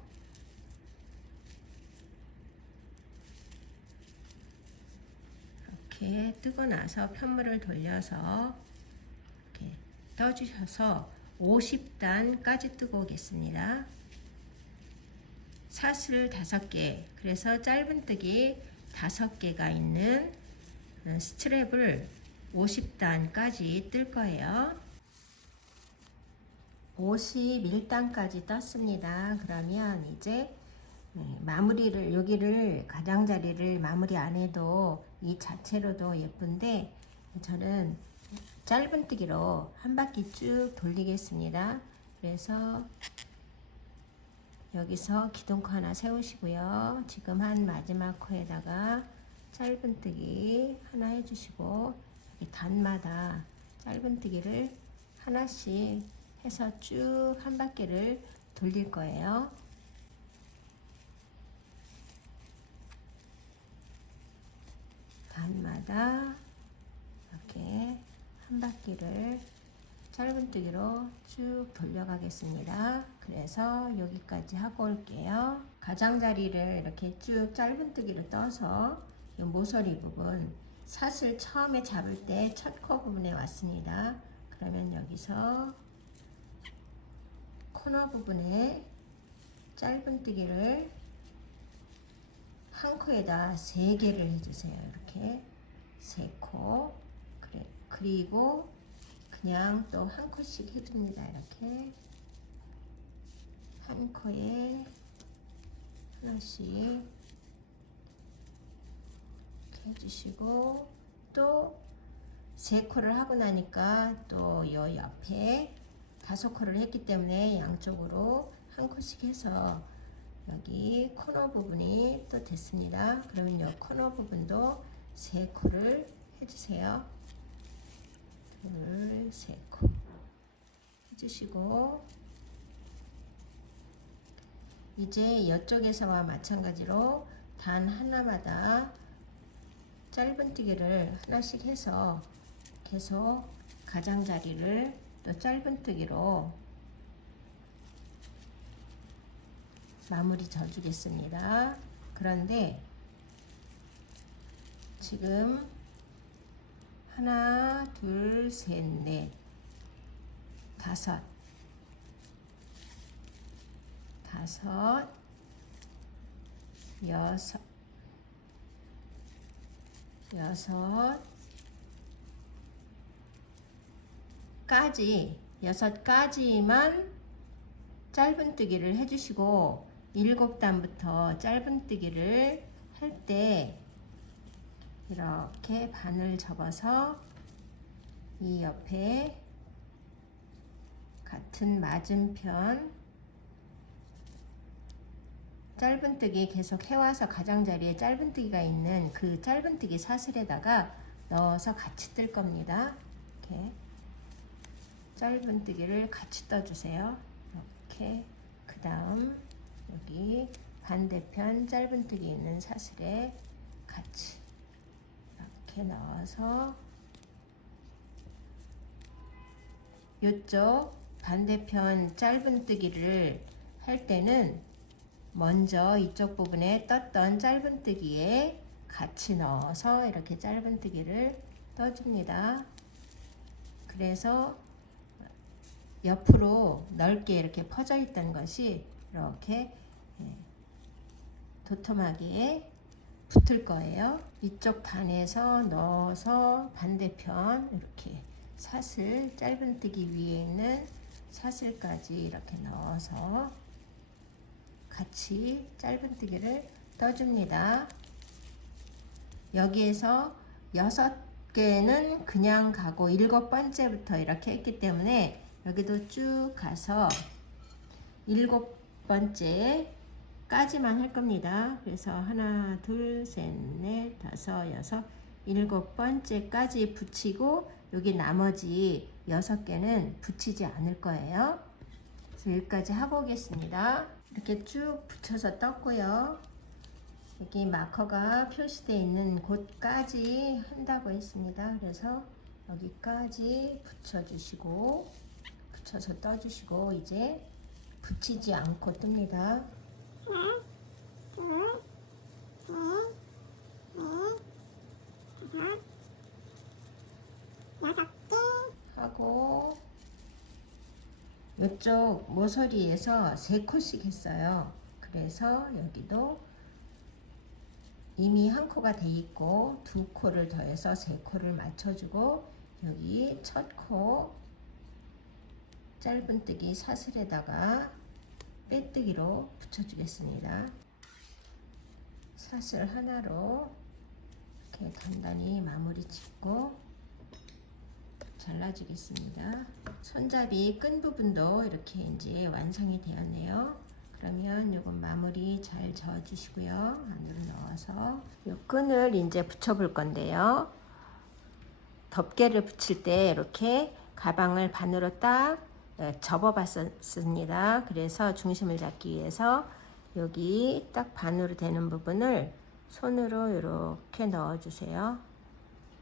이렇게 뜨고 나서 편물을 돌려서 이렇게 떠주셔서 50단까지 뜨고 오겠습니다. 사슬 5개, 그래서 짧은뜨기 5개가 있는 스트랩을 50단까지 뜰 거예요. 51단까지 떴습니다. 그러면 이제 마무리를, 여기를 가장자리를 마무리 안 해도 이 자체로도 예쁜데 저는 짧은뜨기로 한 바퀴 쭉 돌리겠습니다. 그래서 여기서 기둥코 하나 세우시고요. 지금 한 마지막 코에다가 짧은뜨기 하나 해주시고 이 단마다 짧은뜨기를 하나씩 해서 쭉 한 바퀴를 돌릴 거예요. 단마다 이렇게 한 바퀴를 짧은뜨기로 쭉 돌려가겠습니다. 그래서 여기까지 하고 올게요. 가장자리를 이렇게 쭉 짧은뜨기로 떠서 이 모서리 부분, 사슬 처음에 잡을 때 첫 코 부분에 왔습니다. 그러면 여기서 코너 부분에 짧은뜨기를 한 코에다 3개를 해주세요. 이렇게 3코. 그리고 그냥 또 한 코씩 해줍니다. 이렇게 한 코에 하나씩 이렇게 해주시고, 또 3코를 하고 나니까 또 요 옆에 5코를 했기 때문에 양쪽으로 한 코씩 해서 여기 코너 부분이 또 됐습니다. 그러면 요 코너 부분도 3코를 해주세요. 2, 3코 해주시고, 이제 이쪽에서와 마찬가지로 단 하나마다 짧은뜨기를 하나씩 해서 계속 가장자리를 또 짧은뜨기로 마무리 져주겠습니다. 그런데 지금 하나, 둘, 셋, 넷, 5, 6 가지만 짧은뜨기를 해주시고, 7단부터 짧은뜨기를 할 때 이렇게 바늘 접어서 이 옆에 같은 맞은편 짧은뜨기 계속 해와서 가장자리에 짧은뜨기가 있는 그 짧은뜨기 사슬에다가 넣어서 같이 뜰 겁니다. 이렇게 짧은뜨기를 같이 떠주세요. 이렇게. 그 다음 여기 반대편 짧은뜨기 있는 사슬에 같이 이렇게 넣어서 이쪽 반대편 짧은뜨기를 할 때는 먼저 이쪽 부분에 떴던 짧은뜨기에 같이 넣어서 이렇게 짧은뜨기를 떠줍니다. 그래서 옆으로 넓게 이렇게 퍼져 있던 것이 이렇게 도톰하게 붙을 거예요. 이쪽 단에서 넣어서 반대편 이렇게 사슬, 짧은뜨기 위에 있는 사슬까지 이렇게 넣어서 같이 짧은뜨기를 떠줍니다. 여기에서 6개는 그냥 가고 7번째부터 이렇게 했기 때문에 여기도 쭉 가서 7번째까지만 할 겁니다. 그래서 하나, 둘, 셋, 넷, 5, 6, 7번째까지 붙이고, 여기 나머지 6개는 붙이지 않을 거예요. 그래서 여기까지 하고 오겠습니다. 이렇게 쭉 붙여서 떴고요. 여기 마커가 표시되어 있는 곳까지 한다고 했습니다. 그래서 여기까지 붙여주시고, 붙여서 떠주시고, 이제 붙이지 않고 뜹니다. 하나, 둘, 셋, 넷, 5, 6개 하고, 이쪽 모서리에서 3코씩 했어요. 그래서 여기도 이미 한 코가 돼 있고 2코를 더해서 3코를 맞춰주고, 여기 첫 코 짧은뜨기 사슬에다가 빼뜨기로 붙여주겠습니다. 사슬 하나로 이렇게 단단히 마무리 짓고 잘라주겠습니다. 손잡이 끈 부분도 이렇게 이제 완성이 되었네요. 그러면 요건 마무리 잘 저어주시고요. 안으로 넣어서 요 끈을 이제 붙여볼 건데요. 덮개를 붙일 때 이렇게 가방을 반으로 딱 접어봤습니다. 그래서 중심을 잡기 위해서 여기 딱 반으로 되는 부분을 손으로 이렇게 넣어주세요.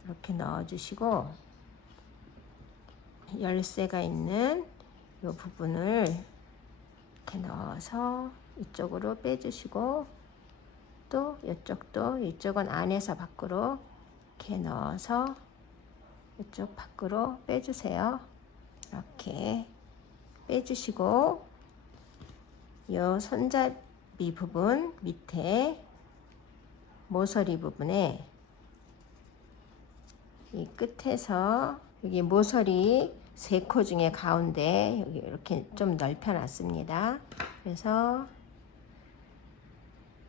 이렇게 넣어주시고, 열쇠가 있는 이 부분을 이렇게 넣어서 이쪽으로 빼주시고, 또 이쪽도, 이쪽은 안에서 밖으로 이렇게 넣어서 이쪽 밖으로 빼주세요. 이렇게 빼주시고 이 손잡이 부분 밑에 모서리 부분에 이 끝에서 여기 모서리 3코 중에 가운데 여기 이렇게 좀 넓혀 놨습니다. 그래서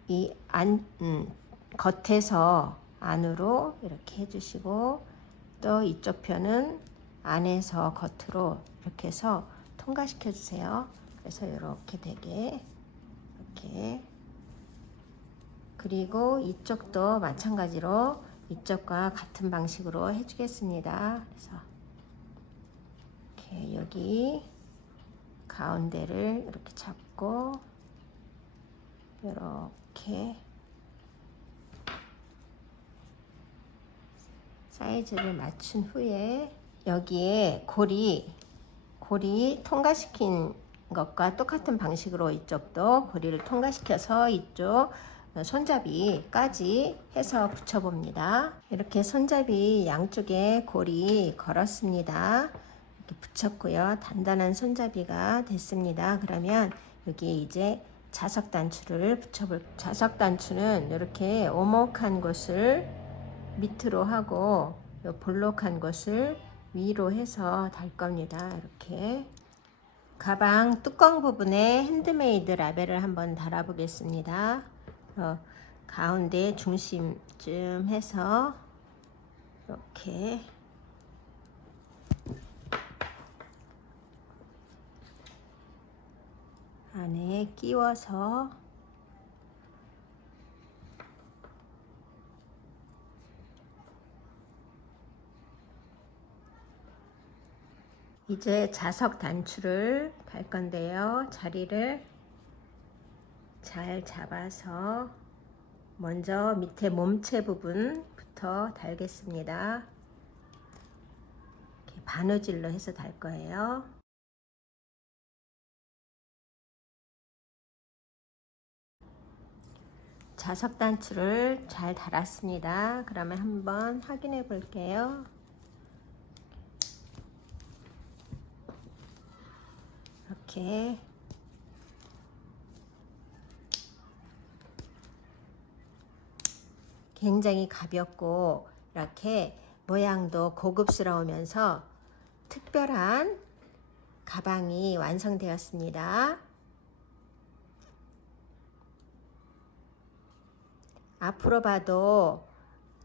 이 겉에서 안으로 이렇게 해주시고 또 이쪽 편은 안에서 겉으로 이렇게 해서 통과시켜 주세요. 그래서 이렇게 되게 이렇게, 그리고 이쪽도 마찬가지로 이쪽과 같은 방식으로 해주겠습니다. 그래서 이렇게 여기 가운데를 이렇게 잡고 이렇게 사이즈를 맞춘 후에 여기에 고리 통과시킨 것과 똑같은 방식으로 이쪽도 고리를 통과시켜서 이쪽 손잡이까지 해서 붙여봅니다. 이렇게 손잡이 양쪽에 고리 걸었습니다. 이렇게 붙였고요. 단단한 손잡이가 됐습니다. 그러면 여기 이제 자석 단추를 자석 단추는 이렇게 오목한 곳을 밑으로 하고 볼록한 곳을 위로 해서 달 겁니다. 이렇게 가방 뚜껑 부분에 핸드메이드 라벨을 한번 달아 보겠습니다. 가운데 중심쯤 해서 이렇게 안에 끼워서 이제 자석 단추를 달 건데요. 자리를 잘 잡아서 먼저 밑에 몸체 부분부터 달겠습니다. 이렇게 바느질로 해서 달 거예요. 자석 단추를 잘 달았습니다. 그러면 한번 확인해 볼게요. 이렇게 굉장히 가볍고 이렇게 모양도 고급스러우면서 특별한 가방이 완성되었습니다. 앞으로 봐도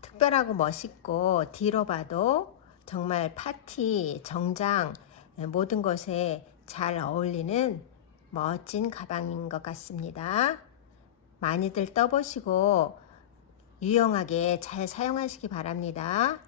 특별하고 멋있고 뒤로 봐도 정말 파티, 정장 모든 것에 잘 어울리는 멋진 가방인 것 같습니다. 많이들 떠보시고 유용하게 잘 사용하시기 바랍니다.